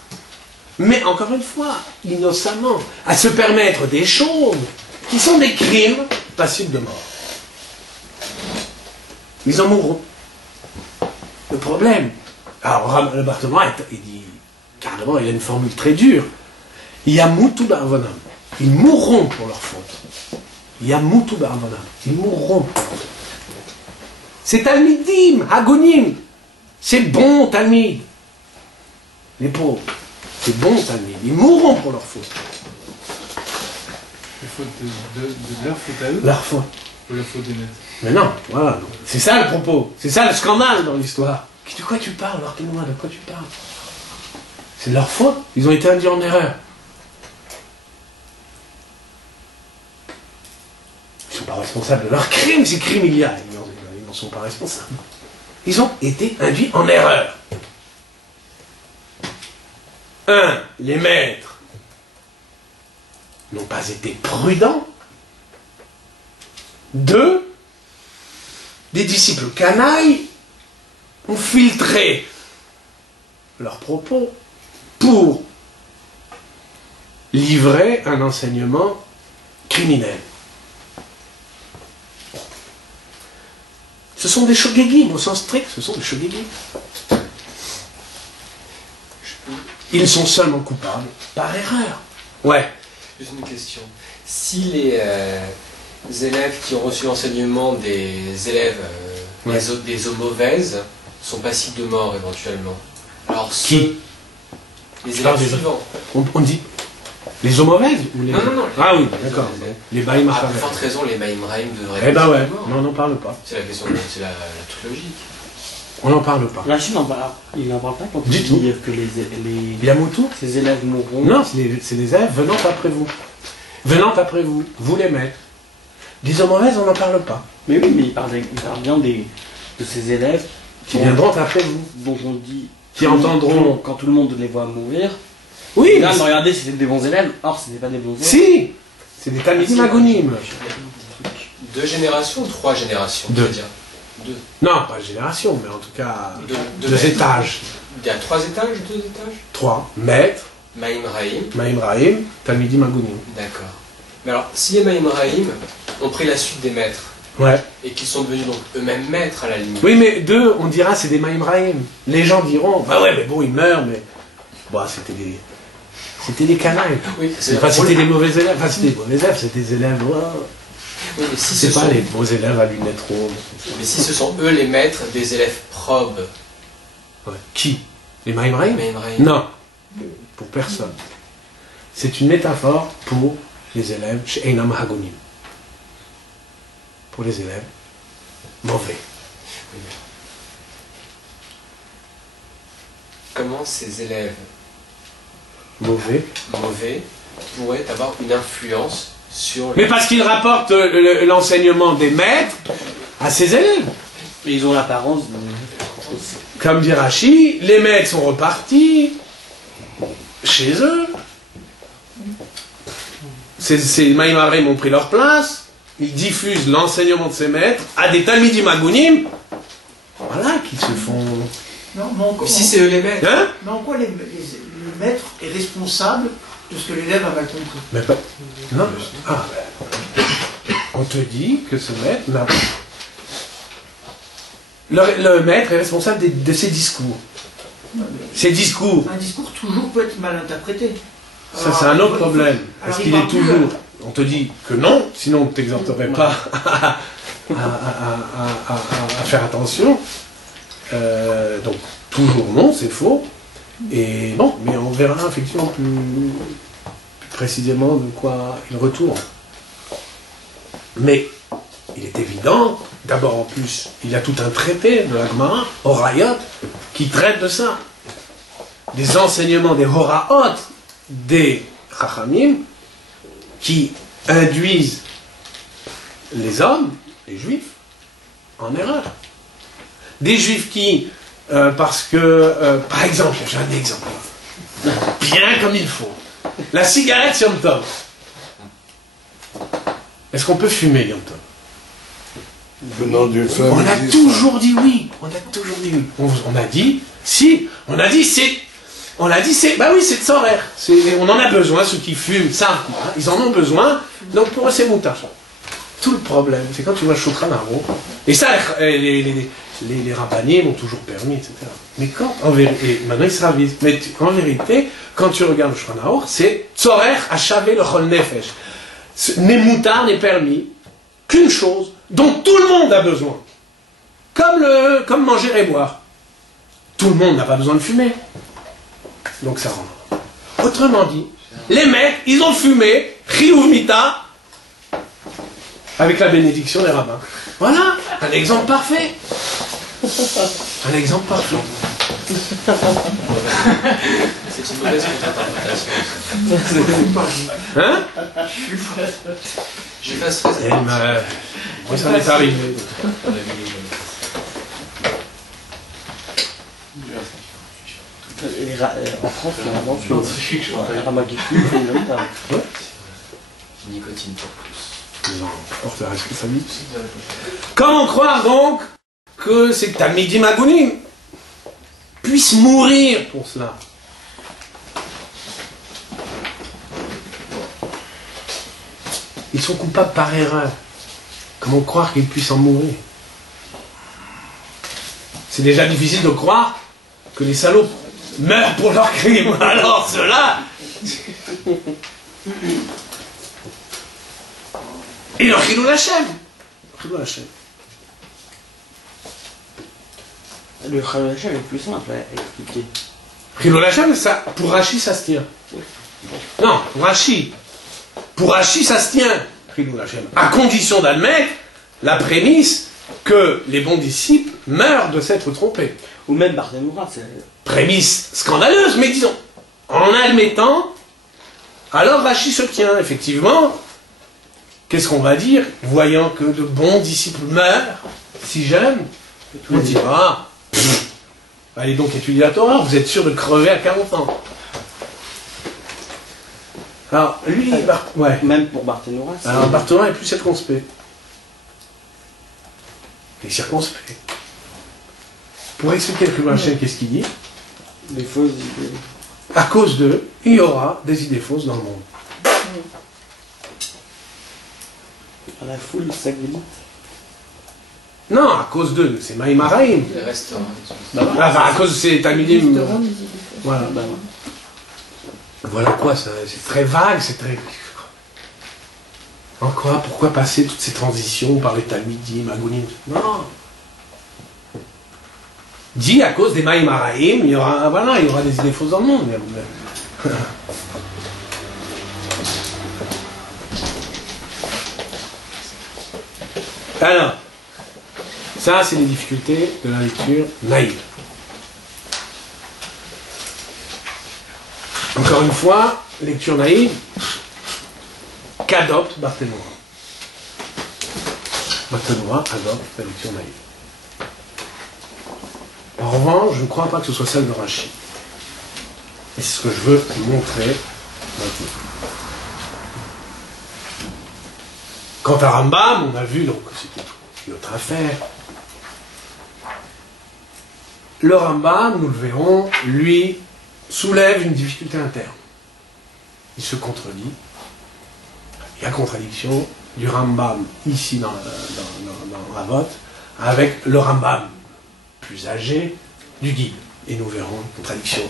mais encore une fois, innocemment, à se permettre des choses qui sont des crimes passibles de mort. Ils en mourront. Le problème, alors le Barthénois, il dit carrément, il a une formule très dure. Yamutu ba'avonam. Ils mourront pour leur faute. Yamutu ba'avonam. Ils mourront. C'est Talmidim, Hagonim. C'est bon Talmid. Les pauvres. C'est bon Talmid. Ils mourront pour leur faute. La faute de leur faute à eux Leur faute. ou la faute des maîtres? Mais non, voilà. C'est ça le propos. C'est ça le scandale dans l'histoire. De quoi tu parles, Barthénois? De quoi tu parles? C'est leur faute. Ils ont été induits en erreur. Ils ne sont pas responsables de leurs crimes. Ces crimes, ils n'en sont pas responsables. Ils ont été induits en erreur. 1. Les maîtres n'ont pas été prudents. 2. Des disciples canailles ont filtré leurs propos pour livrer un enseignement criminel. Ce sont des shogegim, au sens strict, ce sont des shogegim. Ils sont seulement coupables par erreur. Ouais. Juste une question. Si les élèves qui ont reçu l'enseignement des élèves des eaux mauvaises sont passibles de mort éventuellement, alors Qui? Les élèves suivants. On dit les eaux mauvaises ou les... Non. Ah oui, d'accord. Les Baïm À plus forte raison, les Maïmraïm devraient Eh ben ouais, de mort. non, on n'en parle pas. C'est la question, c'est la toute logique. On n'en parle pas. Rachid il n'en parle pas quand Du il tout. dit que Yamutu? ses élèves mourront. Non, c'est les élèves venant après vous. Venant après vous, vous les maîtres. Des eaux mauvaises, on n'en parle pas. Mais oui, mais il parle bien de ses élèves Qui viendront après vous. dont on dit Qui entendront. quand tout le monde les voit mourir. Oui, Là, regardez, c'était des bons élèves. Or, ce n'est pas des bons élèves. si. C'est des Talmidim Agonim. 2 générations ou 3 générations? Deux. Je veux dire. 2. Non, pas génération, mais en tout cas, Deux 2 étages. Il y a 3 étages, 2 étages? 3. Maître, Maïmraïm. Maïmraïm, Talmidim Agonim. D'accord. Mais alors, si les Maïmraïm ont pris la suite des maîtres, Ouais. et qu'ils sont devenus donc eux-mêmes maîtres à la limite. Oui, mais 2, on dira c'est des Maïmraïm. Les gens diront, bah ouais, mais bon, ils meurent, mais. Bah, c'était des canailles. Oui, Enfin, c'était des mauvais élèves. Enfin, c'était des mauvais élèves, c'était des élèves. Ouais. Oui, mais si C'est ce pas sont... les beaux élèves à lunettes rondes. Mais si ce sont eux les maîtres des élèves probes, Ouais. Qui? Les Maïmraïm? Maïmraïm. Non. Pour personne. C'est une métaphore pour les élèves chez Einam Hagonim. Pour les élèves mauvais. Oui, mais comment ces élèves Mauvais. mauvais pourraient avoir une influence sur Mais parce qu'ils rapportent l'enseignement des maîtres à ses élèves. Mais ils ont l'apparence de... Comme dit Rachi, les maîtres sont repartis chez eux. Ces Maïmarim ont pris leur place. Ils diffusent l'enseignement de ces maîtres à des Talmidim Agonim. Voilà, qui se font... Non, mais en quoi, Mais si c'est eux les maîtres, Hein? mais en quoi le maître est responsable de ce que l'élève a mal compris? Mais pas... Non, mais... Ah, ben... On te dit que ce maître n'a pas... Le maître est responsable de ses discours. Ses discours, Un discours toujours peut être mal interprété. ça Alors, c'est un autre il faut- problème. alors, Parce il qu'il parle est plus, toujours... On te dit que non, sinon on ne t'exhorterait pas à faire attention. Donc, toujours non, c'est faux. Et bon, mais on verra effectivement plus précisément de quoi il retourne. Mais il est évident, d'abord en plus, il y a tout un traité de la Gemara, Horayot, qui traite de ça. Des enseignements des Horaot, des Chachamim, qui induisent les hommes, les juifs, en erreur. Des juifs qui, parce que, par exemple, j'ai un exemple, bien comme il faut, la cigarette Yom Tov. Est-ce qu'on peut fumer Yom Tov? Venant du feu. On a toujours dit oui. On a toujours dit oui. On a dit, si. On a dit c'est. On a dit c'est. Bah oui, c'est tzorer. On en a besoin, ceux qui fument, ça. Hein, ils en ont besoin. Donc pour eux, c'est moutar. Tout le problème, c'est quand tu vois Shulchan Aruch. Et ça, les rabbanim ont toujours permis, etc. Mais quand, en vérité, et maintenant ils se ravisent. Mais en vérité, quand tu regardes le Shulchan Aruch, c'est tzorer achavé le chol nefesh. Moutar n'est permis qu'une chose dont tout le monde a besoin. Comme manger et boire. Tout le monde n'a pas besoin de fumer. Donc ça rend. Autrement dit, les mecs, ils ont fumé, chiyuv mita, avec la bénédiction des rabbins. Voilà, un exemple parfait. Un exemple parfait. C'est une mauvaise interprétation. Hein? Je fasse très moi, ça m'est arrivé. En France, normalement, tu Ramaguicu, fait une autre. Nicotine pour plus. Ils en portent la responsabilité. Comment croire donc que ces Talmidim Agunim puissent mourir pour cela? Ils sont coupables par erreur. Comment croire qu'ils puissent en mourir? C'est déjà difficile de croire que les salauds meurent pour leurs crimes. Alors ceux-là... Et le Chilul Hashem. Le Chilul Hashem est plus simple à expliquer. Chilul Hashem, ça, pour Rashi, ça se tient. Non, pour Rashi. Pour Rashi, ça se tient. Chilul Hashem. À condition d'admettre la prémisse que les bons disciples meurent de s'être trompés. Ou même Barthénoura, c'est... Prémisse scandaleuse, mais disons, en admettant, alors Rashi se tient, effectivement. Qu'est-ce qu'on va dire, voyant que de bons disciples meurent si jeunes? On dira, allez donc étudier la Torah, vous êtes sûr de crever à 40 ans. Alors, lui, ouais. Même pour Barthénoura, c'est... Alors, Barthénoura est plus circonspect. Il est circonspect. Pour expliquer le Chilul Hashem, qu'est-ce qu'il dit? Des fausses idées. À cause d'eux, il y aura des idées fausses dans le monde. À la foule, ça glisse. Non, à cause d'eux, c'est Maïmaraïm. Les restaurants. Enfin, à cause de ces Talmidim. Voilà. Bah, Voilà quoi, c'est très vague, c'est très... En quoi, pourquoi passer toutes ces transitions par les Talmidim, Agunim? Non. Dit à cause des Maïmaraïm, il y aura des idées fausses dans le monde. Alors, ça c'est les difficultés de la lecture naïve. Encore une fois, lecture naïve qu'adopte Barthénoura. Barthénoura adopte la lecture naïve. En revanche, je ne crois pas que ce soit celle de Rashi. Et c'est ce que je veux montrer maintenant. Quant à Rambam, on a vu, donc c'était une autre affaire. Le Rambam, nous le verrons, lui, soulève une difficulté interne. Il se contredit. Il y a contradiction du Rambam ici dans Avot avec le Rambam plus âgé du guide. Et nous verrons une contradiction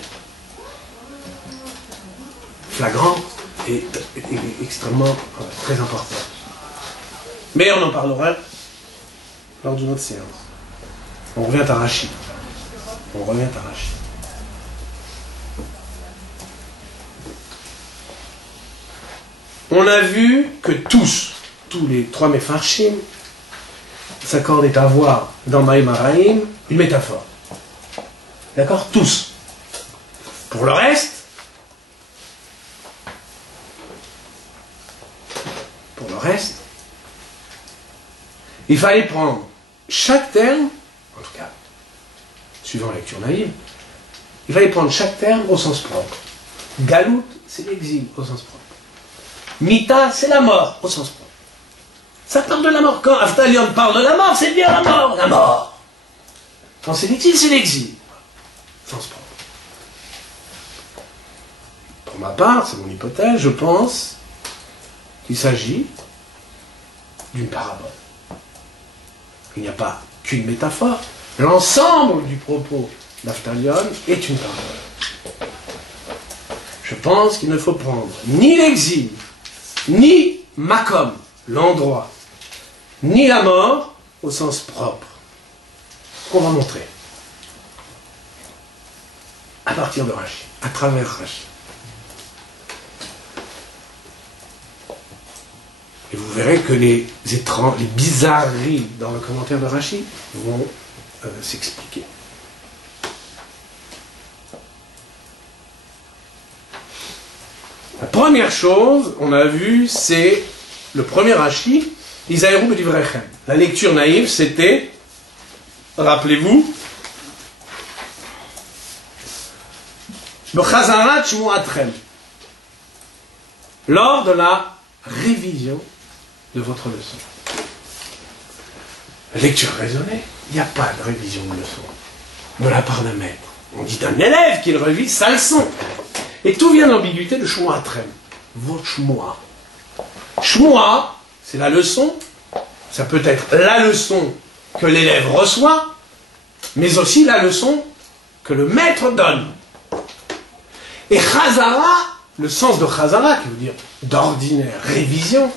flagrante et extrêmement très importante. Mais on en parlera lors d'une autre séance. On revient à Rashi. On a vu que tous les trois Mefarshim s'accordaient à voir dans Maïmaraïm une métaphore. D'accord? Tous. Pour le reste, reste, il fallait prendre chaque terme, en tout cas, suivant la lecture naïve, il fallait prendre chaque terme au sens propre. Galout, c'est l'exil au sens propre. Mita, c'est la mort au sens propre. Ça parle de la mort. Quand Avtalion parle de la mort, c'est bien la mort. La mort. Quand c'est l'exil, c'est l'exil. Sens propre. Pour ma part, c'est mon hypothèse, je pense qu'il s'agit d'une parabole. Il n'y a pas qu'une métaphore. L'ensemble du propos d'Avtalion est une parabole. Je pense qu'il ne faut prendre ni l'exil, ni Makom, l'endroit, ni la mort au sens propre. Ce qu'on va montrer à partir de Rashi, à travers Rashi. Et vous verrez que les bizarreries dans le commentaire de Rashi vont s'expliquer. La première chose, on a vu, c'est le premier Rashi, Isaïrou B'divrechem. La lecture naïve, c'était, rappelez-vous, B'chazarat Shmuatrem. Lors de la révision de votre leçon. Lecture raisonnée, il n'y a pas de révision de leçon de la part d'un maître. On dit d'un élève qu'il révise sa leçon. Et tout vient de l'ambiguïté de Shmuatrem. Votre Shmua. Shmua, c'est la leçon. Ça peut être la leçon que l'élève reçoit, mais aussi la leçon que le maître donne. Et Chazara, le sens de Chazara, qui veut dire d'ordinaire, révision.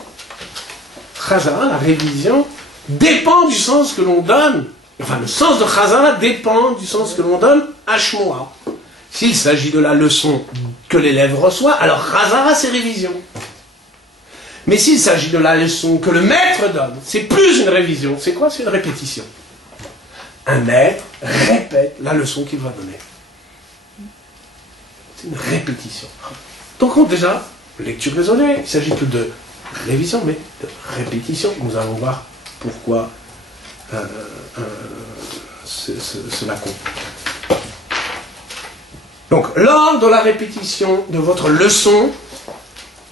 Chazara, la révision, dépend du sens que l'on donne. Enfin, le sens de Chazara dépend du sens que l'on donne à Shmua. S'il s'agit de la leçon que l'élève reçoit, alors Chazara, c'est révision. Mais s'il s'agit de la leçon que le maître donne, c'est plus une révision. C'est quoi? C'est une répétition. Un maître répète la leçon qu'il va donner. C'est une répétition. Donc, déjà, lecture raisonnée, il ne s'agit plus de révision, mais de répétition. Nous allons voir pourquoi cela compte. Donc, lors de la répétition de votre leçon,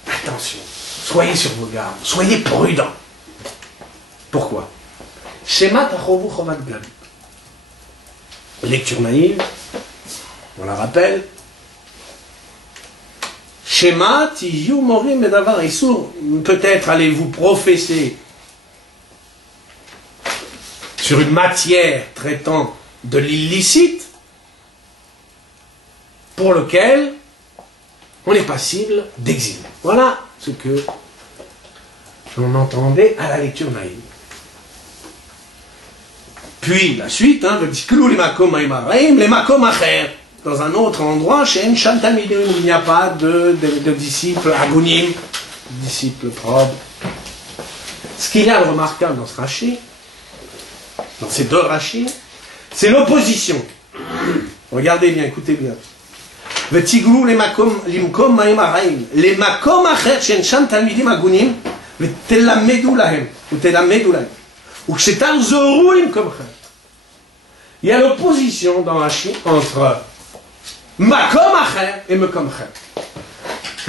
attention, soyez sur vos gardes, soyez prudents. Pourquoi? Shema tachovu chovat galut. Lecture naïve, on la rappelle. Shema tiyu morim medavar isur. Peut-être allez-vous professer sur une matière traitant de l'illicite pour lequel on est passible d'exil. Voilà ce que l'on entendait à la lecture naïve. Puis la suite, les makom acher, dans un autre endroit, chez Ensham Talmidim, où il n'y a pas de disciples agonim, disciples probes. Ce qu'il y a de remarquable dans ce Rashi, dans ces deux Rashis, c'est l'opposition. Regardez bien, écoutez bien. ותיגרו למקום מים הרעים, למקום אחר שאין שם תלמידים הגונים, ותלמדו להם, וכשתחזרו למקומכם. Il y a l'opposition dans Rashi entre makom acher et mekom chem.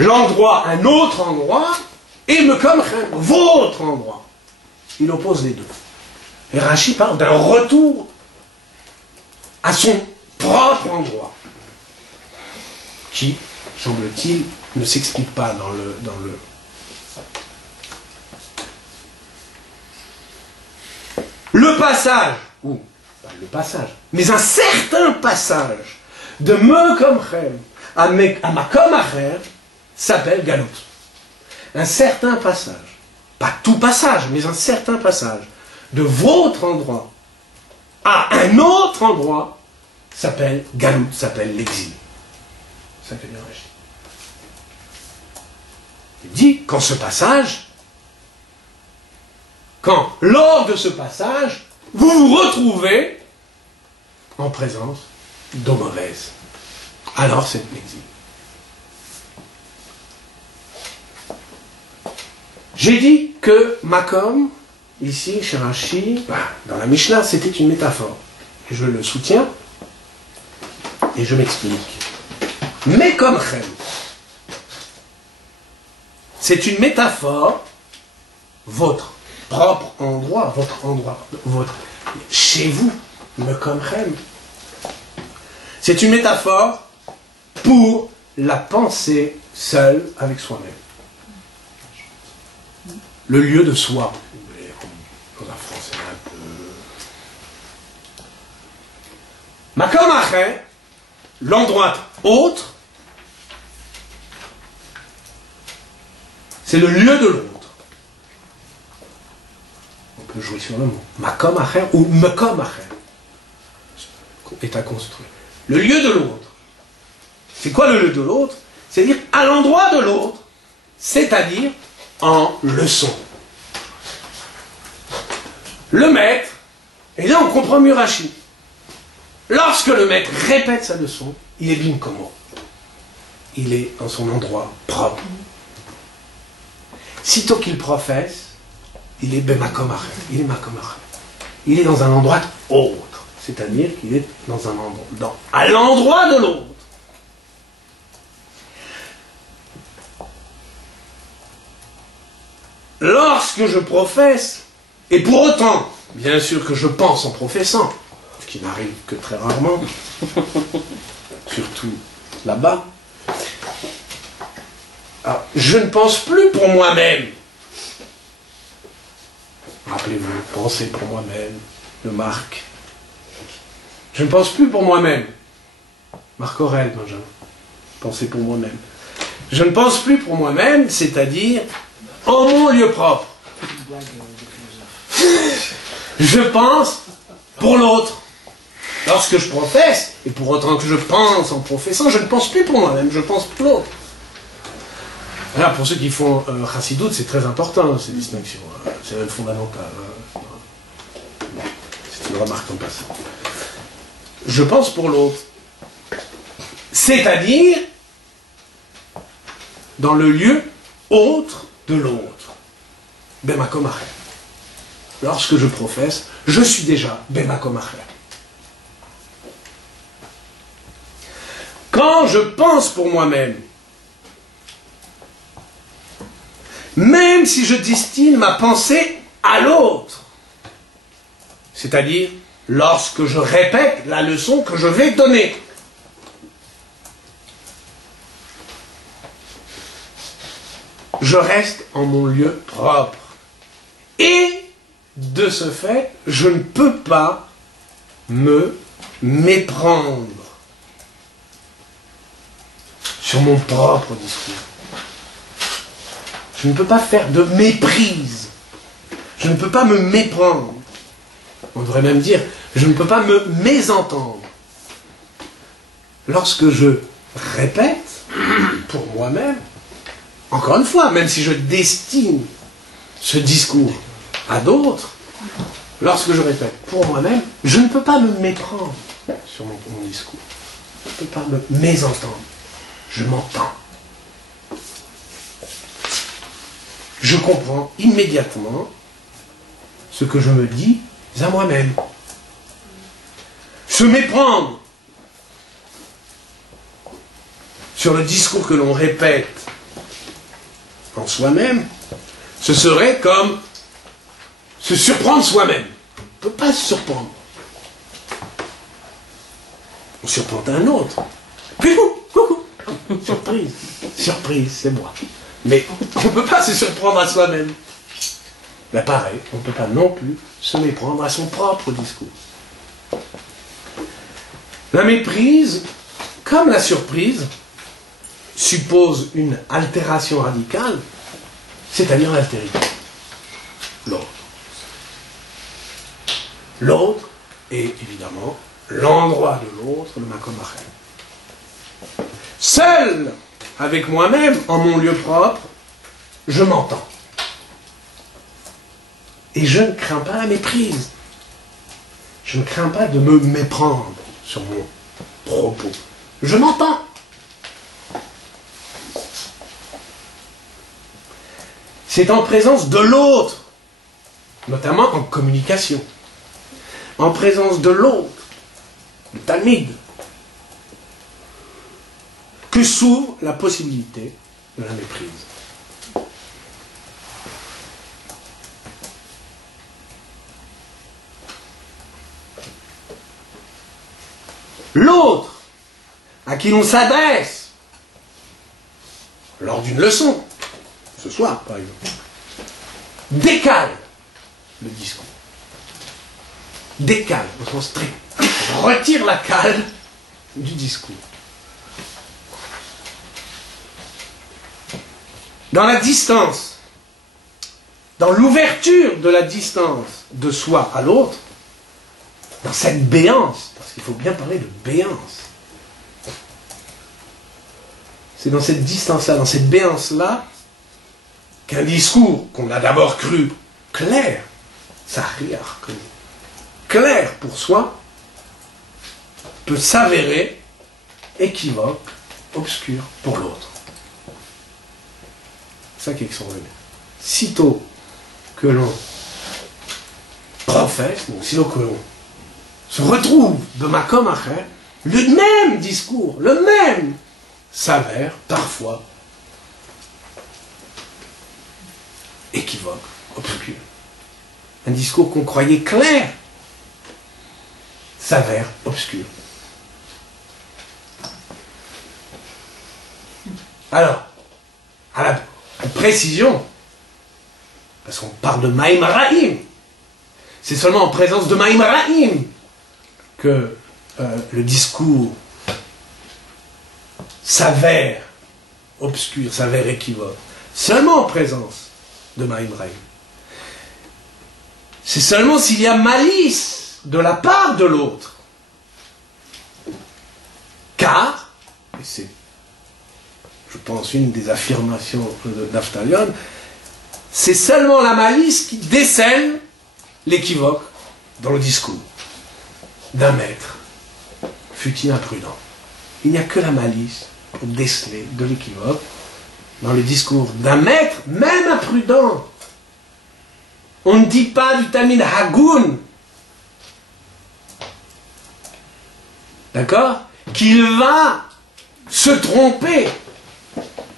L'endroit, un autre endroit, et mekom chem, votre endroit. Il oppose les deux. Et Rashi parle d'un retour à son propre endroit, qui, semble-t-il, ne s'explique pas dans le passage, ou pas le passage, mais un certain passage de Mekom Chem à Makom Acher s'appelle Galout. Un certain passage, pas tout passage, mais un certain passage de votre endroit à un autre endroit s'appelle Galout, s'appelle l'exil. Ça fait bien Rashi. Il dit qu'en ce passage, lors de ce passage, vous vous retrouvez en présence d'eau mauvaise. Alors c'est l'exil. J'ai dit que Makom, ici, chez Rashi, dans la Mishnah, c'était une métaphore. Et je le soutiens, et je m'explique. Mais comme Chem, c'est une métaphore, votre propre endroit, votre chez vous, Mekom Chem. C'est une métaphore pour la pensée seule avec soi-même. Le lieu de soi. Dans un français un peu... Makom Acher, l'endroit autre, c'est le lieu de l'autre. On peut jouer sur le mot. Makom Acher ou Mekom Acher est à construire. Le lieu de l'autre. C'est quoi le lieu de l'autre? C'est-à-dire à l'endroit de l'autre, c'est-à-dire en leçon. Le maître, et là on comprend mieux Rashi. Lorsque le maître répète sa leçon, il est bimkomo. Il est dans son endroit propre. Sitôt qu'il professe, il est bemakom acher. Il est makom acher. Il est dans un endroit autre. C'est-à-dire qu'il est dans un endroit, à l'endroit de l'autre. Lorsque je professe, et pour autant, bien sûr que je pense en professant, ce qui n'arrive que très rarement, surtout là-bas, je ne pense plus pour moi-même. Rappelez-vous, pensez pour moi-même, le Marc. Je ne pense plus pour moi-même. Marc Aurèle, Benjamin. Pensez pour moi-même. Je ne pense plus pour moi-même, c'est-à-dire en mon lieu propre. Je pense pour l'autre. Lorsque je professe, et pour autant que je pense en professant, je ne pense plus pour moi-même, je pense pour l'autre. Alors, pour ceux qui font Chassidoute, c'est très important, ces distinctions. C'est même fondamental. C'est une remarque en passant. Je pense pour l'autre. C'est-à-dire dans le lieu autre de l'autre. Bemakom acher. Lorsque je professe, je suis déjà bemakom acher. Quand je pense pour moi-même, même si je destine ma pensée à l'autre, c'est-à-dire lorsque je répète la leçon que je vais donner, je reste en mon lieu propre. Et de ce fait, je ne peux pas me méprendre sur mon propre discours. Je ne peux pas faire de méprise. Je ne peux pas me méprendre. On devrait même dire, je ne peux pas me mésentendre. Lorsque je répète pour moi-même, encore une fois, même si je destine ce discours à d'autres, lorsque je répète pour moi-même, je ne peux pas me méprendre sur mon discours. Je ne peux pas me mésentendre. Je m'entends. Je comprends immédiatement ce que je me dis à moi-même. Se méprendre sur le discours que l'on répète en soi-même, ce serait comme se surprendre soi-même. On ne peut pas se surprendre. On surprend un autre. Coucou. Surprise. Surprise, c'est moi. Mais on ne peut pas se surprendre à soi-même. Mais pareil, on ne peut pas non plus se méprendre à son propre discours. La méprise, comme la surprise, suppose une altération radicale, c'est-à-dire l'altérité. L'autre. L'autre est évidemment l'endroit de l'autre, le makom acher. Seul avec moi-même, en mon lieu propre, je m'entends. Et je ne crains pas la méprise. Je ne crains pas de me méprendre sur mon propos. Je m'entends. c'est en présence de l'autre, notamment en communication, en présence de l'autre, le Talmid, que s'ouvre la possibilité de la méprise. L'autre, à qui l'on s'adresse, lors d'une leçon, ce soir par exemple, décale le discours. Décale, au sens strict. Retire la cale du discours. Dans la distance, dans l'ouverture de la distance de soi à l'autre, dans cette béance, parce qu'il faut bien parler de béance, c'est dans cette distance-là, dans cette béance-là, qu'un discours qu'on a d'abord cru clair, clair pour soi, peut s'avérer équivoque, obscur pour l'autre. C'est ça qui est extraordinaire. Sitôt que l'on professe, donc sitôt que l'on se retrouve de Makom Acher, le même discours, le même, s'avère parfois équivoque, obscur. Un discours qu'on croyait clair s'avère obscur. Alors, à la précision, parce qu'on parle de Maïm Rahim, c'est seulement en présence de Maïm Rahim que le discours s'avère obscur, s'avère équivoque. Seulement en présence de Maïm Rahim. C'est seulement s'il y a malice de la part de l'autre. Car, et c'est, je pense, une des affirmations de Naftalion, c'est seulement la malice qui décèle l'équivoque dans le discours d'un maître, fut-il imprudent. Il n'y a que la malice pour déceler de l'équivoque dans le discours d'un maître, même imprudent. On ne dit pas du Talmid Hagoun, d'accord, qu'il va se tromper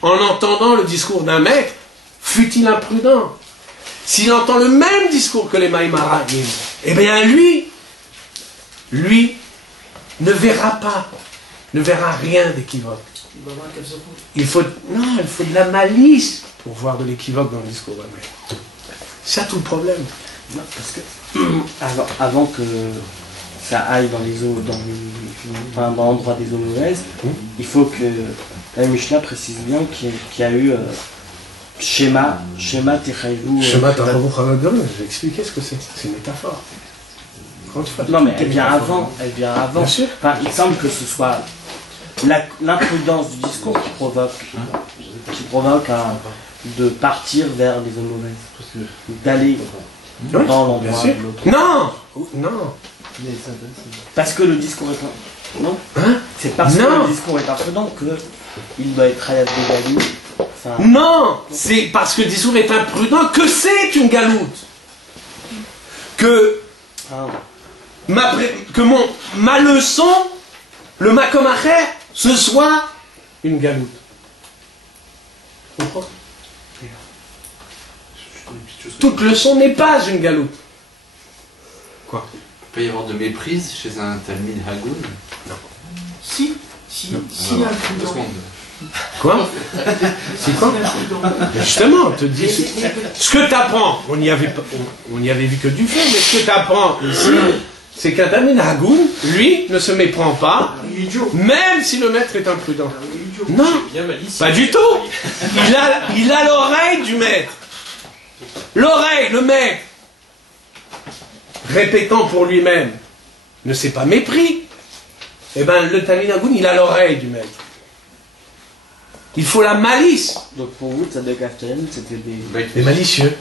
en entendant le discours d'un maître, fut-il imprudent. S'il entend le même discours que les Maïm Rahim, eh bien lui ne verra pas, ne verra rien d'équivoque. Il faut de la malice pour voir de l'équivoque dans le discours d'un maître. C'est ça tout le problème. Non, parce que avant que ça aille dans les eaux, dans l'endroit des eaux mauvaises, il faut que la Mishnah précise bien qu'il y a eu Shema Techayvu. Shema Techayvu Chalagadol, j'ai expliqué ce que c'est. C'est une métaphore. Non, mais elle vient avant. Bien sûr. Enfin, il semble que ce soit l'imprudence du discours qui provoque de partir vers les eaux mauvaises, d'aller dans l'endroit de l'autre. Non. Parce que le discours est non. Hein? C'est parce que le discours est imprudent que il doit être hayat de galoute. Enfin... Non, c'est parce que le discours est imprudent que c'est une galoute. Que ma leçon, le Makom Acher, ce soit une galoute. Tu comprends? Toute leçon n'est pas une galoute. Quoi? Il peut y avoir de méprise chez un Talmid Hagoun? Non. Si imprudent. Quoi? C'est quoi? Justement, on te dit ce que tu apprends. On n'y avait vu que du feu, mais ce que tu apprends ici, c'est qu'un Talmid Hagoun, lui, ne se méprend pas, même si le maître est imprudent. Non, pas du tout. Il a l'oreille du maître. L'oreille, le maître, répétant pour lui-même, ne s'est pas mépris. Eh bien, le Talmid Hagoun, il a l'oreille du maître. Il faut la malice. Donc pour vous, Tzadok Aftayan, c'était des malicieux.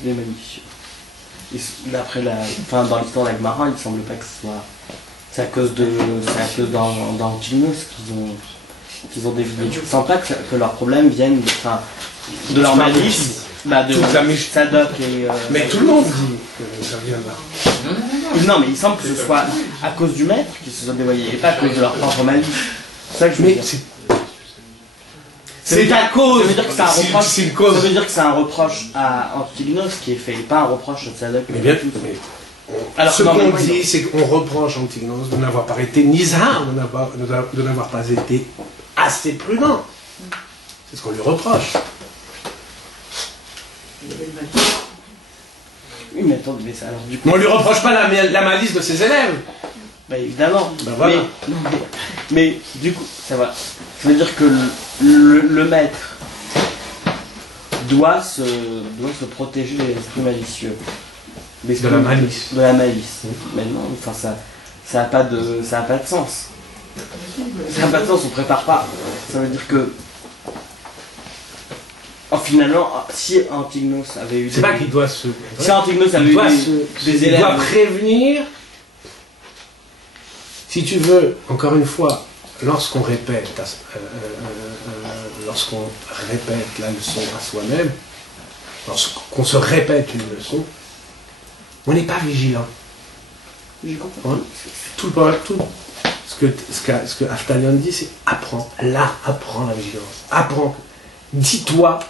Des malicieux. D'après dans l'histoire de la Gemara, il ne semble pas que ce soit... C'est à cause dans Gilnos qu'ils ont dévié. Je ne sens pas que leur problème vienne de leur malice. Bah, de toute la Mishnah. Tzadok et... Mais tout le monde dit que ça vient là. Non, mais il semble que ce soit à cause du maître qu'ils se sont dévoyés, et pas à cause de leur propre malice. C'est ça que je veux Mais dire. c'est à cause. Ça veut dire que c'est un reproche. C'est une cause. Ça veut dire que c'est un reproche à Antignos qui est fait, et pas un reproche à Tzadok. Mais bien, mais Alors, ce non, mais qu'on moi, dit, c'est qu'on reproche à Antignos de n'avoir pas été nizhar, de n'avoir pas été assez prudent. C'est ce qu'on lui reproche. Oui, mais attends, mais ça, alors du coup... Mais on lui reproche pas la malice de ses élèves. Bah évidemment. Ben voilà. Mais du coup, ça va. Ça veut dire que le maître doit se protéger des esprits malicieux. De la malice. De la malice. Mais non, enfin ça a pas de sens. Ça n'a pas de sens, on prépare pas. Ça veut dire que finalement, si Antignos avait eu C'est pas qu'il doit se. si Antignos avait Il eu doit, des il élèves, doit prévenir. Si tu veux, encore une fois, lorsqu'on répète la leçon à soi-même, lorsqu'on se répète une leçon, on n'est pas vigilant. j'ai compris. Hein? Tout ce que Aftalion dit, c'est apprends. Là, apprends la vigilance. Apprends. Dis-toi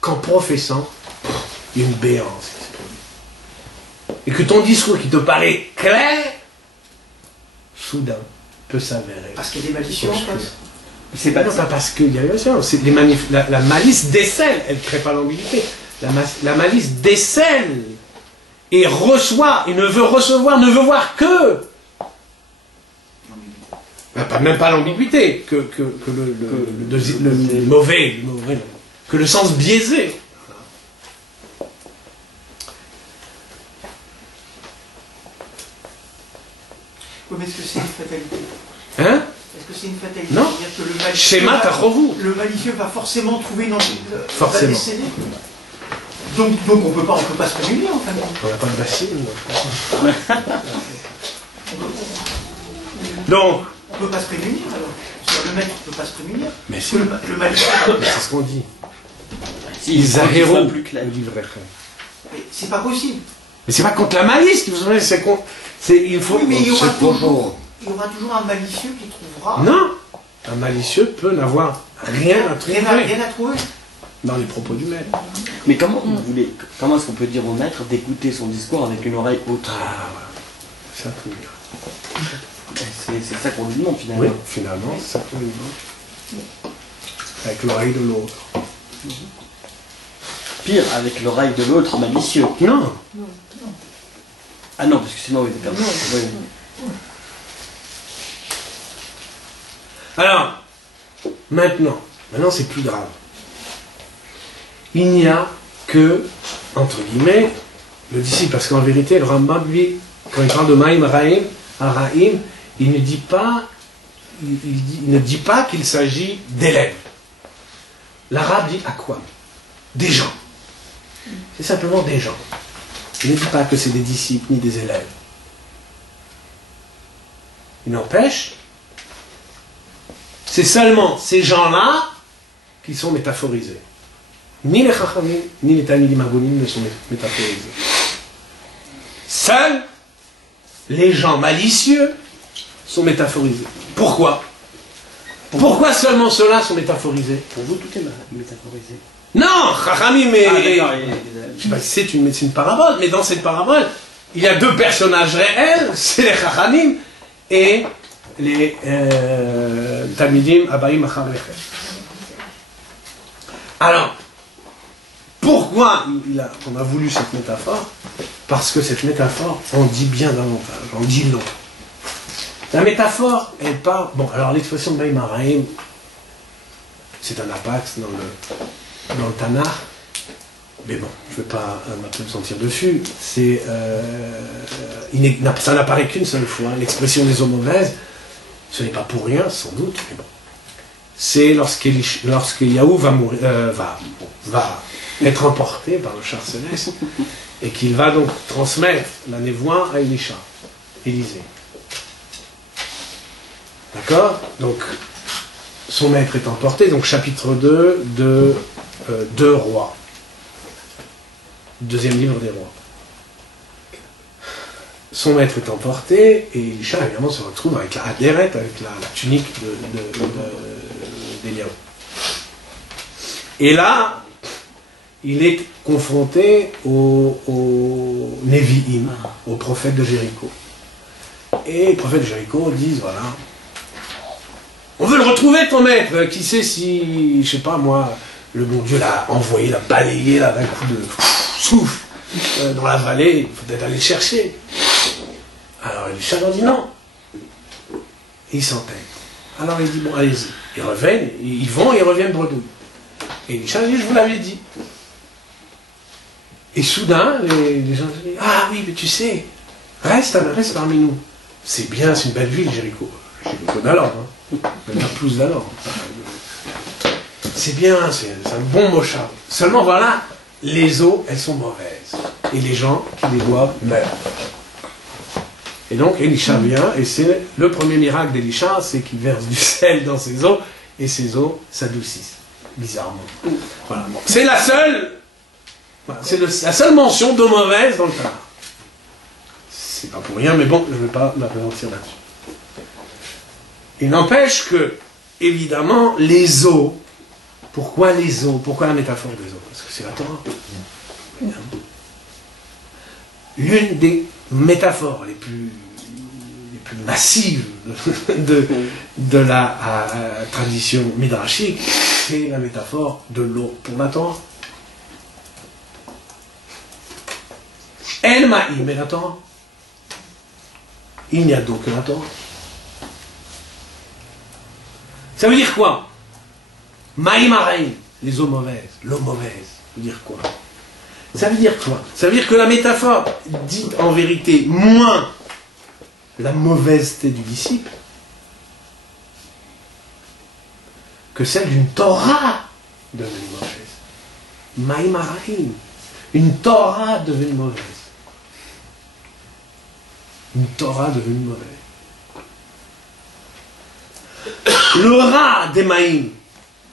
qu'en professant, il y a une béance qui se produit. Et que ton discours qui te paraît clair, soudain, peut s'avérer. Parce qu'il y a des malicieux en face. C'est pas Non, pas parce qu'il y a eu c'est la malice décèle, elle ne crée pas l'ambiguïté. La malice décèle et reçoit, et ne veut voir que. Même pas l'ambiguïté, que le mauvais, que le sens biaisé. Oui, mais est-ce que c'est une fatalité? Hein? Est-ce que c'est une fatalité? Non. C'est-à-dire que le malicieux Schéma Tachovu. le malicieux va forcément trouver une Forcément. va décéder. Donc on peut pas se prémunir en fin de compte. On n'a pas de bassine. Donc, On peut pas se prémunir alors. Parce que le maître ne peut pas se prémunir. mais Parce c'est que le malicieux. c'est ce qu'on dit. Si, Ils soit a plus clair. le livre Mais c'est pas possible. Mais c'est pas contre la malice, vous savez, c'est contre. Il faut. Oui, mais il y aura c'est pas toujours un malicieux qui trouvera. Non, un malicieux peut n'avoir rien à trouver Rien à trouver. dans les propos du maître. Mais comment est-ce qu'on peut dire au maître d'écouter son discours avec une oreille autre? Ah, voilà. C'est ça qu'on dit. C'est ça qu'on lui demande finalement. Oui, finalement, c'est ça qu'on lui demande. Avec l'oreille de l'autre. Pire, avec l'oreille de l'autre malicieux. Non. Ah non, parce que sinon, oui, d'accord. Oui. Alors, maintenant c'est plus grave. Il n'y a que, entre guillemets, le disciple, parce qu'en vérité, le Rambam, lui, quand il parle de Maïm Araïm, il ne dit pas qu'il s'agit d'élèves. L'arabe dit à quoi? Des gens. C'est simplement des gens. Il ne dit pas que c'est des disciples ni des élèves. Il n'empêche, c'est seulement ces gens-là qui sont métaphorisés. Ni les Chachamim, ni les Talmidim Hagonim ne sont métaphorisés. Seuls les gens malicieux sont métaphorisés. Pourquoi? Pourquoi seulement ceux-là sont métaphorisés? Pour vous, tout est métaphorisé. Non, Chachamim est... Ah, d'accord. Je sais pas si c'est une parabole, mais dans cette parabole, il y a deux personnages réels, c'est les Chachamim et les Talmidim Abaïm Achar Lechem. Alors, pourquoi on a voulu cette métaphore? Parce que cette métaphore en dit bien davantage, en dit long. La métaphore, elle parle... Bon, alors l'expression Maïm Araïm, c'est un apax dans le Tanakh, mais bon, je ne vais pas m'appesantir dessus. Ça n'apparaît qu'une seule fois. L'expression des eaux mauvaises, ce n'est pas pour rien, sans doute, mais bon. C'est lorsque Yahou va être emporté par le char céleste et qu'il va donc transmettre la névoie à Élisha, Élisée. D'accord? Donc, son maître est emporté, donc chapitre 2 de 2 rois. Deuxième livre des rois. Son maître est emporté, et Elisha, évidemment, se retrouve avec la hadéret, avec la tunique d'Éliaou. Et là, il est confronté au Nevi'im, au prophète de Jéricho. Et les prophètes de Jéricho disent, voilà, on veut le retrouver, ton maître, qui sait si, je sais pas moi, le bon Dieu l'a envoyé, l'a balayé là d'un coup de souffle dans la vallée, il faut peut-être aller le chercher. Alors Elisha leur dit non. Et ils s'entêtent. Alors il dit bon, allez-y. Ils reviennent, ils vont et ils reviennent bredouille. Et Elisha dit, je vous l'avais dit. Et soudain, les gens disent, ah oui, mais tu sais, reste parmi nous. C'est bien, c'est une belle ville, Jéricho. Jéricho d'alors, hein. Même plus d'alors. C'est bien, c'est un bon mochard. Seulement voilà, les eaux, elles sont mauvaises. Et les gens qui les boivent meurent. Et donc Elisha vient, et c'est le premier miracle d'Elisha, c'est qu'il verse du sel dans ses eaux, et ses eaux s'adoucissent. Bizarrement. Voilà. Bon. C'est la seule. Voilà, c'est la seule mention d'eau mauvaise dans le Tanakh. C'est pas pour rien, mais bon, je ne vais pas m'apesantir là-dessus. Il n'empêche que, évidemment, les eaux. Pourquoi les eaux? Pourquoi la métaphore des eaux? Parce que c'est la Torah. L'une des métaphores les plus massives de la tradition midrashique, c'est la métaphore de l'eau pour la Torah. El Ma'im est la Torah. Il n'y a d'eau que la Torah. Ça veut dire quoi? Ma'im Araim, les eaux mauvaises, l'eau mauvaise, ça veut dire quoi? Ça veut dire quoi? Ça veut dire que la métaphore dit en vérité moins la mauvaiseté du disciple que celle d'une Torah devenue mauvaise. Ma'im Araim, une Torah devenue mauvaise. Une Torah devenue mauvaise. Le rat des Ma'im,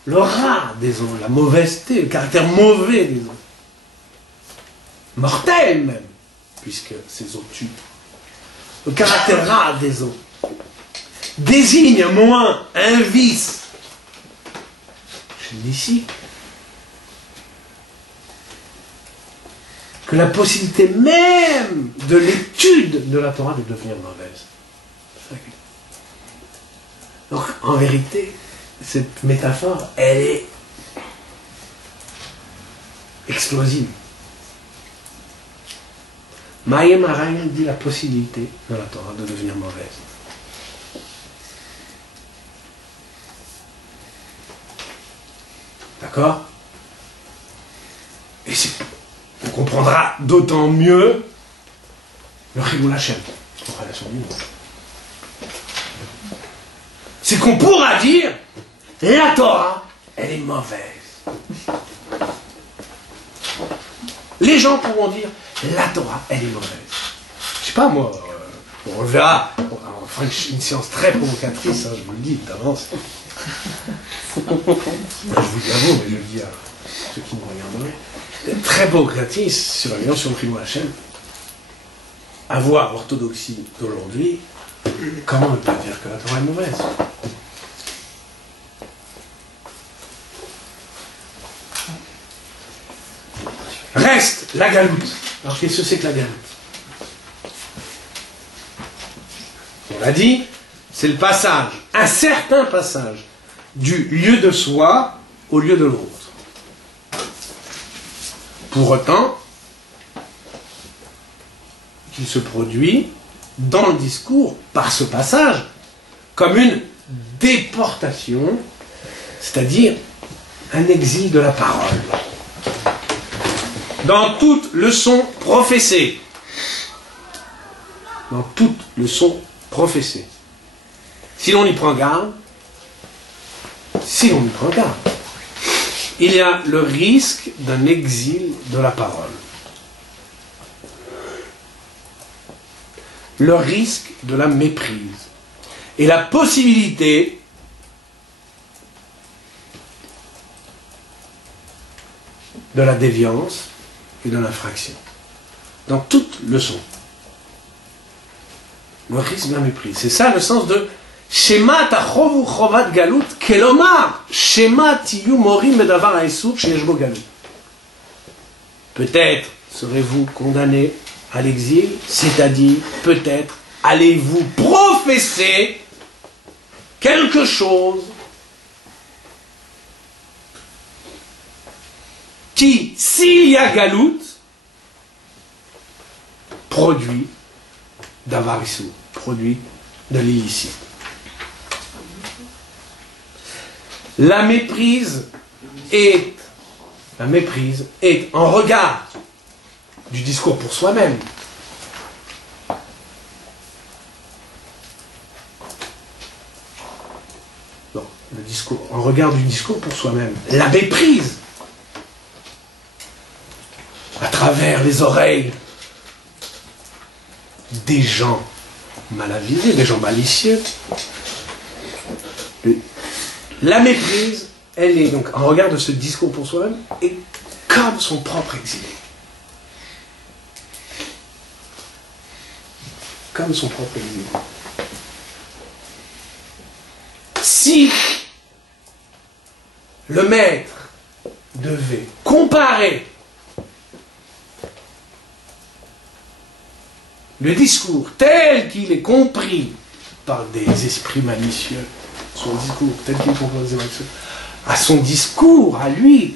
le rat des eaux, la mauvaiseté, le caractère mauvais des eaux. Mortel même, puisque ces eaux tuent. Le caractère rat des eaux désigne moins un vice chez le disciple que la possibilité même de l'étude de la Torah de devenir mauvaise. Donc, en vérité, cette métaphore, elle est explosive. Ma'im Araim dit la possibilité de la Torah de devenir mauvaise. D'accord? Et on comprendra d'autant mieux le Chilul Hashem, en relation du monde. C'est qu'on pourra dire la Torah, elle est mauvaise. Les gens pourront dire la Torah, elle est mauvaise. Je sais pas moi, on le verra. On fera une séance très provocatrice, hein, je vous le dis d'avance. Je vous dis à vous, mais je le dis à ceux qui nous regarderaient. Très provocatrice sur la violence sur le Chilul Hashem. Avoir l'orthodoxie d'aujourd'hui, comment ne pas dire que la Torah est mauvaise? Reste la galoute. Alors qu'est-ce que c'est que la galoute? On l'a dit, c'est le passage, un certain passage, du lieu de soi au lieu de l'autre. Pour autant, qu'il se produit dans le discours, par ce passage, comme une déportation, c'est-à-dire un exil de la parole. Dans toute leçon professée. Dans toute leçon professée. Si l'on y prend garde, il y a le risque d'un exil de la parole. Le risque de la méprise. Et la possibilité de la déviance et de l'infraction. Dans toute leçon. Le risque de la méprise. C'est ça le sens de Shema tachovu chovat galut kelomar Shema tiyu morim bedavar haesur sheyesh bo galut. Peut-être serez-vous condamné à l'exil, c'est-à-dire peut-être allez-vous professer quelque chose qui, s'il y a galout, produit d'avarissou, produit de l'illicite. La méprise est en regard du discours pour soi-même. Non, le discours, en regard du discours pour soi-même. La méprise à travers les oreilles des gens mal avisés, des gens malicieux. La méprise, elle est donc, en regard de ce discours pour soi-même, est comme son propre exilé. Comme son propre exilé. Si le maître devait comparer le discours tel qu'il est compris par des esprits malicieux, son discours tel qu'il est compris par des esprits malicieux, à son discours, à lui,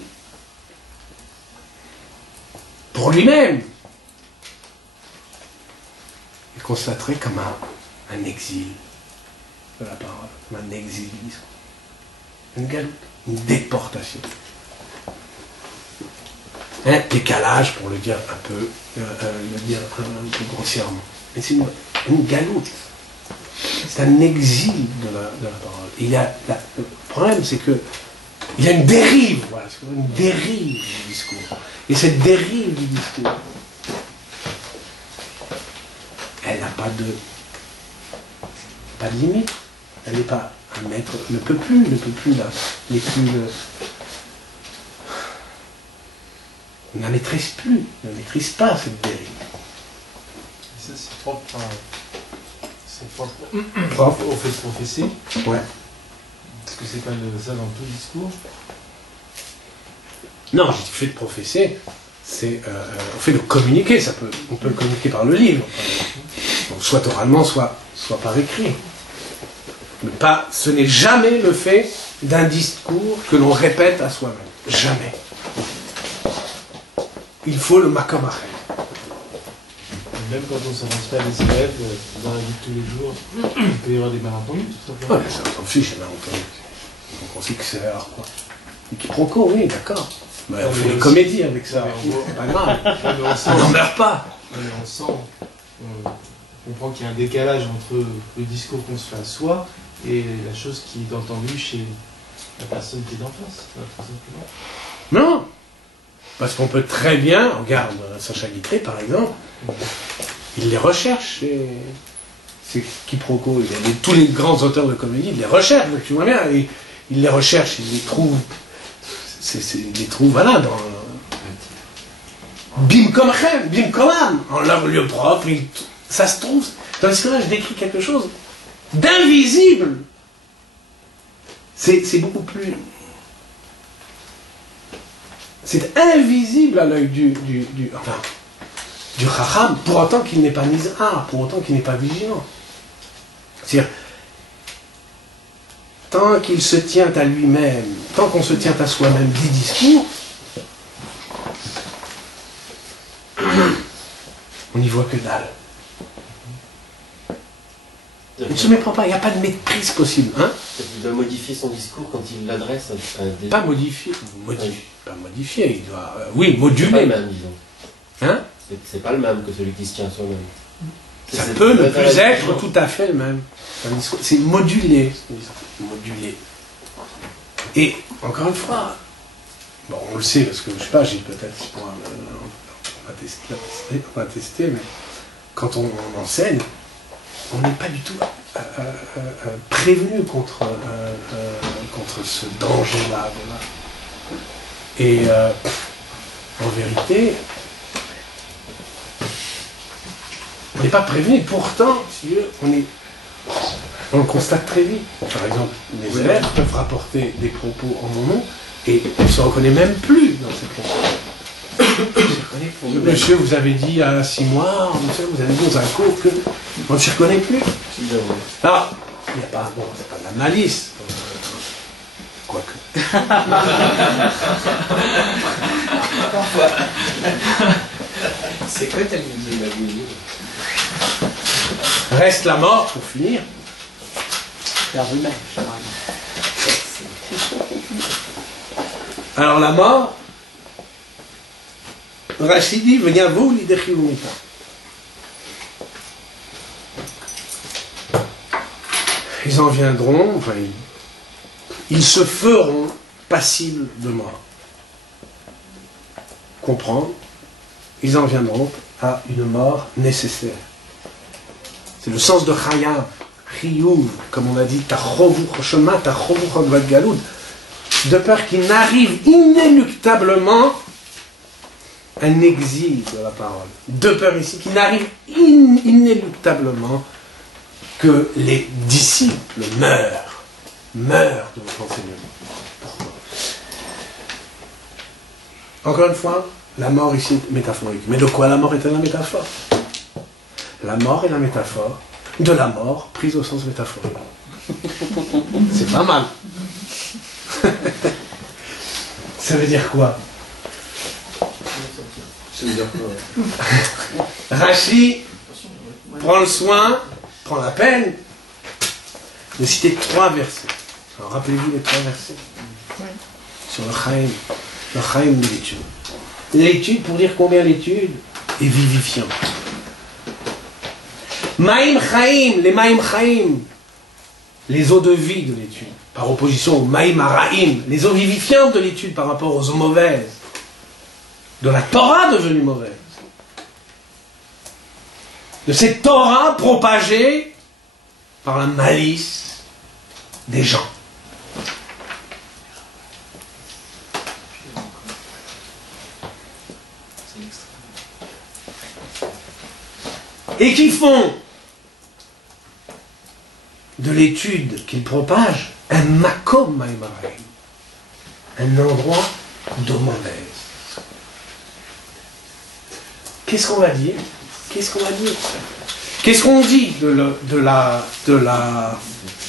pour lui-même, il constaterait comme un exil de la parole, comme un exil du discours, une galoute, une déportation. Un décalage, pour le dire un peu, un peu grossièrement. Mais c'est une galoute. C'est un exil de la parole. Le problème, c'est que il y a une dérive, voilà, une dérive du discours. Et cette dérive du discours, elle n'a pas de limite. Elle n'est pas un maître, ne peut plus ne la maîtrise plus, ne maîtrise pas cette dérive. Et ça, c'est propre au fait de professer. Ouais. Parce que c'est pas ça dans tout discours. Non, je dis fait de professer, c'est au fait de communiquer. On peut le communiquer par le livre, donc soit oralement, soit par écrit. Mais pas, ce n'est jamais le fait d'un discours que l'on répète à soi-même. Jamais. Il faut le makom achem. Même quand on s'avance pas à des élèves, dans la vie de tous les jours, il peut y avoir des malentendus, tout simplement. Ouais, ça s'en fiche, les malentendus. Donc on sait que c'est alors quoi. Des quiproquos, oui, d'accord. Mais on fait des comédies avec ça. C'est pas grave. On n'en meurt pas. On sent, on comprend qu'il y a un décalage entre le discours qu'on se fait à soi et la chose qui est entendue chez la personne qui est en face, tout simplement. Non. Parce qu'on peut très bien, regarde Sacha Guitry par exemple, il les recherche, ces quiproquos, tous les grands auteurs de comédie, il les recherche, donc tu vois bien, il les recherche, il les trouve, il les trouve, voilà, dans Bim Komchem, Bim Komam, en leur lieu propre, ça se trouve, tandis que là je décris quelque chose d'invisible, c'est beaucoup plus... C'est invisible à l'œil du Chacham, pour autant qu'il n'est pas nizar, pour autant qu'il n'est pas vigilant. C'est-à-dire, tant qu'il se tient à lui-même, tant qu'on se tient à soi-même des discours, on n'y voit que dalle. Il ne se méprend pas, il n'y a pas de maîtrise possible. Hein? Il doit modifier son discours quand il l'adresse à des... Pas modifier, pas modifier, il doit... oui, moduler. C'est pas le même, disons. Hein? C'est pas le même que celui qui se tient à soi-même. Ça peut ne plus être tout à fait le même. C'est modulé. Modulé. Et, encore une fois, bon, on le sait, parce que, je sais pas, j'ai peut-être... On va tester, mais quand on enseigne, on n'est pas du tout prévenu contre ce danger-là. Voilà. Et en vérité, On n'est pas prévenu. Pourtant, si on le constate très vite. Par exemple, les élèves peuvent rapporter des propos en mon nom et on ne se reconnaît même plus dans ces propos. Monsieur, vous avez dit il y a 6 mois, monsieur, vous avez dit dans un cours que on ne se reconnaît plus. Alors, il n'y a pas, bon, c'est pas de la malice. Quoique. C'est quoi ta musique, Mabouli? Reste la mort pour finir. La rumeur. Alors la mort, Rachid dit, vous l'idéchilumita. Ils en viendront, enfin, ils se feront passibles de mort. Comprendre, ils en viendront à une mort nécessaire. C'est le sens de Chayav, Chiyuv, comme on a dit, Tachovu Choshema, Tachovu Chodvat Galoud, de peur qu'il n'arrive inéluctablement un exil de la parole. De peur ici qu'il n'arrive inéluctablement que les disciples meurent de votre enseignement. Pourquoi? Encore une fois, la mort ici est métaphorique. Mais de quoi la mort est-elle la métaphore? La mort est la métaphore de la mort prise au sens métaphorique. C'est pas mal. Ça veut dire quoi? Ça veut dire quoi? Rashi prend le soin, prend la peine de citer 3 versets. Alors rappelez-vous les 3 versets sur le Chaim de l'étude. L'étude, pour dire combien l'étude est vivifiante. Maïm Chaim, les Maïm Chaim, les eaux de vie de l'étude, par opposition aux Maïm Araim, les eaux vivifiantes de l'étude par rapport aux eaux mauvaises, de la Torah devenue mauvaise, de cette Torah propagée par la malice des gens. Et qui font de l'étude qu'ils propagent un makom maïmaraïm, un endroit de mauvaise. Qu'est-ce qu'on va dire? Qu'est-ce qu'on va dire? Qu'est-ce qu'on dit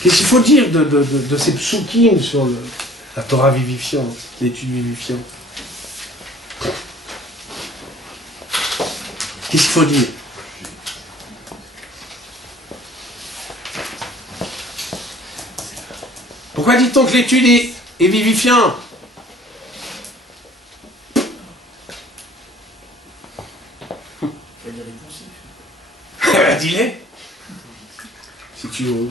qu'est-ce qu'il faut dire de ces psukim sur la Torah vivifiante, l'étude vivifiante? Qu'est-ce qu'il faut dire? Pourquoi dit-on que l'étude est vivifiante? Dis-les, si tu oses.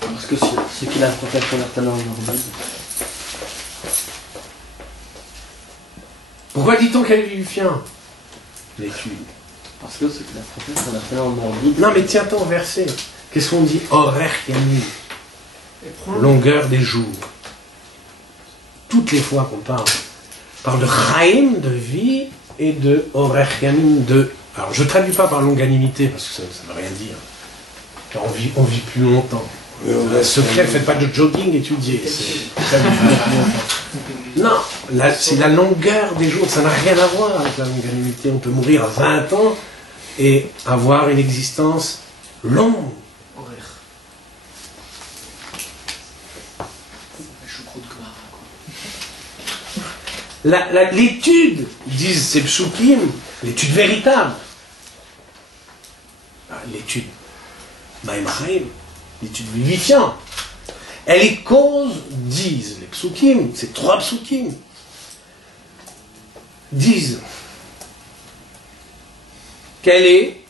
Parce que ce qu'il a prophète pour leur talent normal. Pourquoi dit-on qu'elle est vivifiante? L'étude. Parce que ce qu'il a prophète pour leur talent normal. Non mais tiens-toi au verset. Qu'est-ce qu'on dit? Horaire yamim. Longueur des jours. Toutes les fois qu'on parle de chaim, de vie, et de horaire yamim, de... Alors je ne traduis pas par longanimité, parce que ça ne veut rien dire. Car on vit plus longtemps. Secret, faites pas de jogging, étudiez. Non, c'est la longueur des jours, ça n'a rien à voir avec la longanimité. On peut mourir à 20 ans et avoir une existence longue. L'étude, disent ces psukim, l'étude véritable, l'étude maïmaraïm, l'étude vivifiante, elle est cause, disent les psukim, ces 3 psukim, disent qu'elle est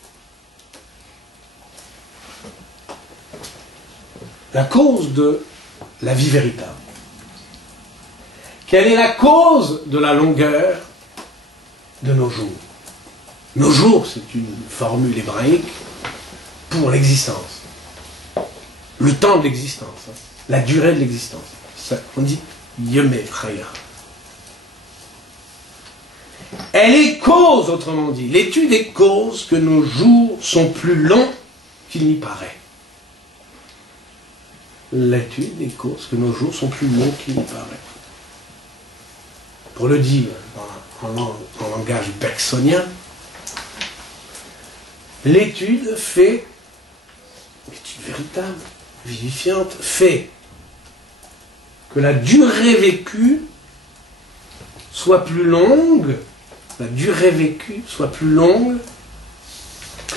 la cause de la vie véritable. Quelle est la cause de la longueur de nos jours? Nos jours, c'est une formule hébraïque pour l'existence. Le temps de l'existence, la durée de l'existence. On dit Yemé Chaya. Elle est cause, autrement dit. L'étude est cause que nos jours sont plus longs qu'il n'y paraît. L'étude est cause que nos jours sont plus longs qu'il n'y paraît. Pour le dire en langage bergsonien, l'étude véritable, vivifiante, fait que la durée vécue soit plus longue, que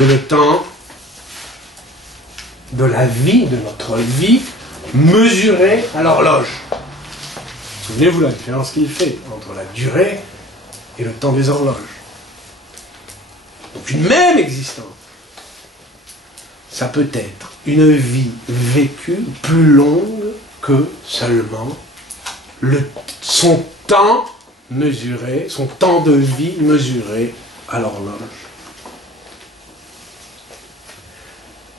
le temps de la vie, de notre vie, mesuré à l'horloge. Souvenez-vous la différence qu'il fait entre la durée et le temps des horloges. Donc une même existence, ça peut être une vie vécue plus longue que seulement son temps mesuré, son temps de vie mesuré à l'horloge.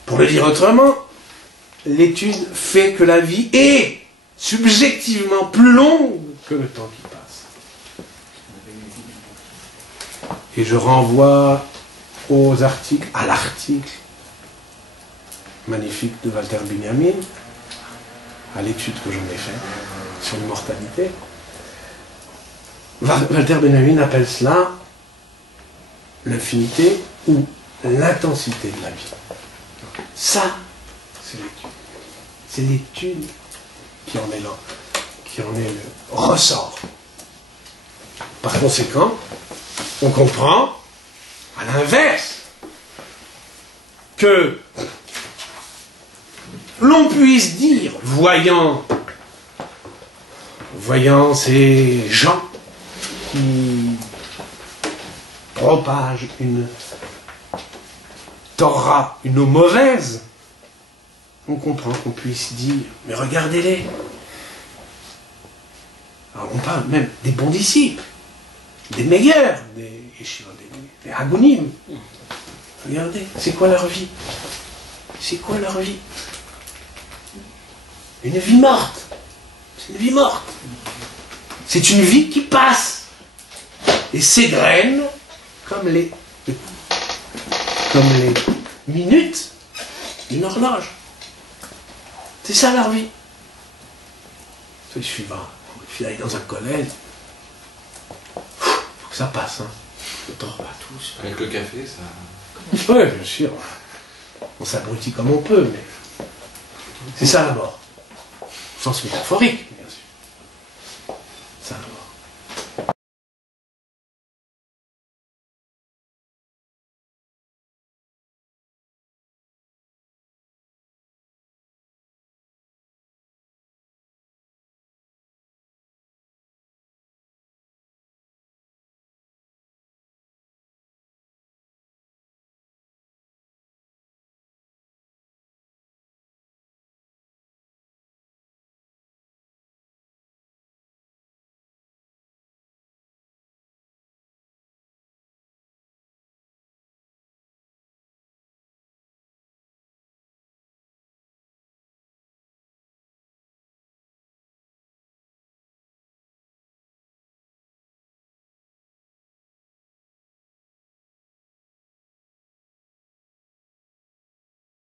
Pour le dire autrement, l'étude fait que la vie est subjectivement plus longue que le temps qui passe. Et je renvoie aux articles, à l'article magnifique de Walter Benjamin, à l'étude que j'en ai faite sur l'immortalité. Walter Benjamin appelle cela l'infinité ou l'intensité de la vie. Ça, c'est l'étude. C'est l'étude qui en est là, qui en est le ressort. Par conséquent, on comprend, à l'inverse, que l'on puisse dire, voyant ces gens qui propagent une Torah, une eau mauvaise, on comprend qu'on puisse dire, mais regardez-les. Alors on parle même des bons disciples, des meilleurs, des Hagonim. Regardez, c'est quoi leur vie? C'est quoi leur vie? Une vie morte. C'est une vie morte. C'est une vie qui passe et s'égrène comme les minutes d'une horloge. C'est ça leur vie. C'est suivant. Il faut aller dans un collège. Faut que ça passe. Hein. On ne dort pas tous. Avec le café, ça... Oui, bien sûr. On s'abrutit comme on peut, mais c'est ça la mort. Au sens métaphorique.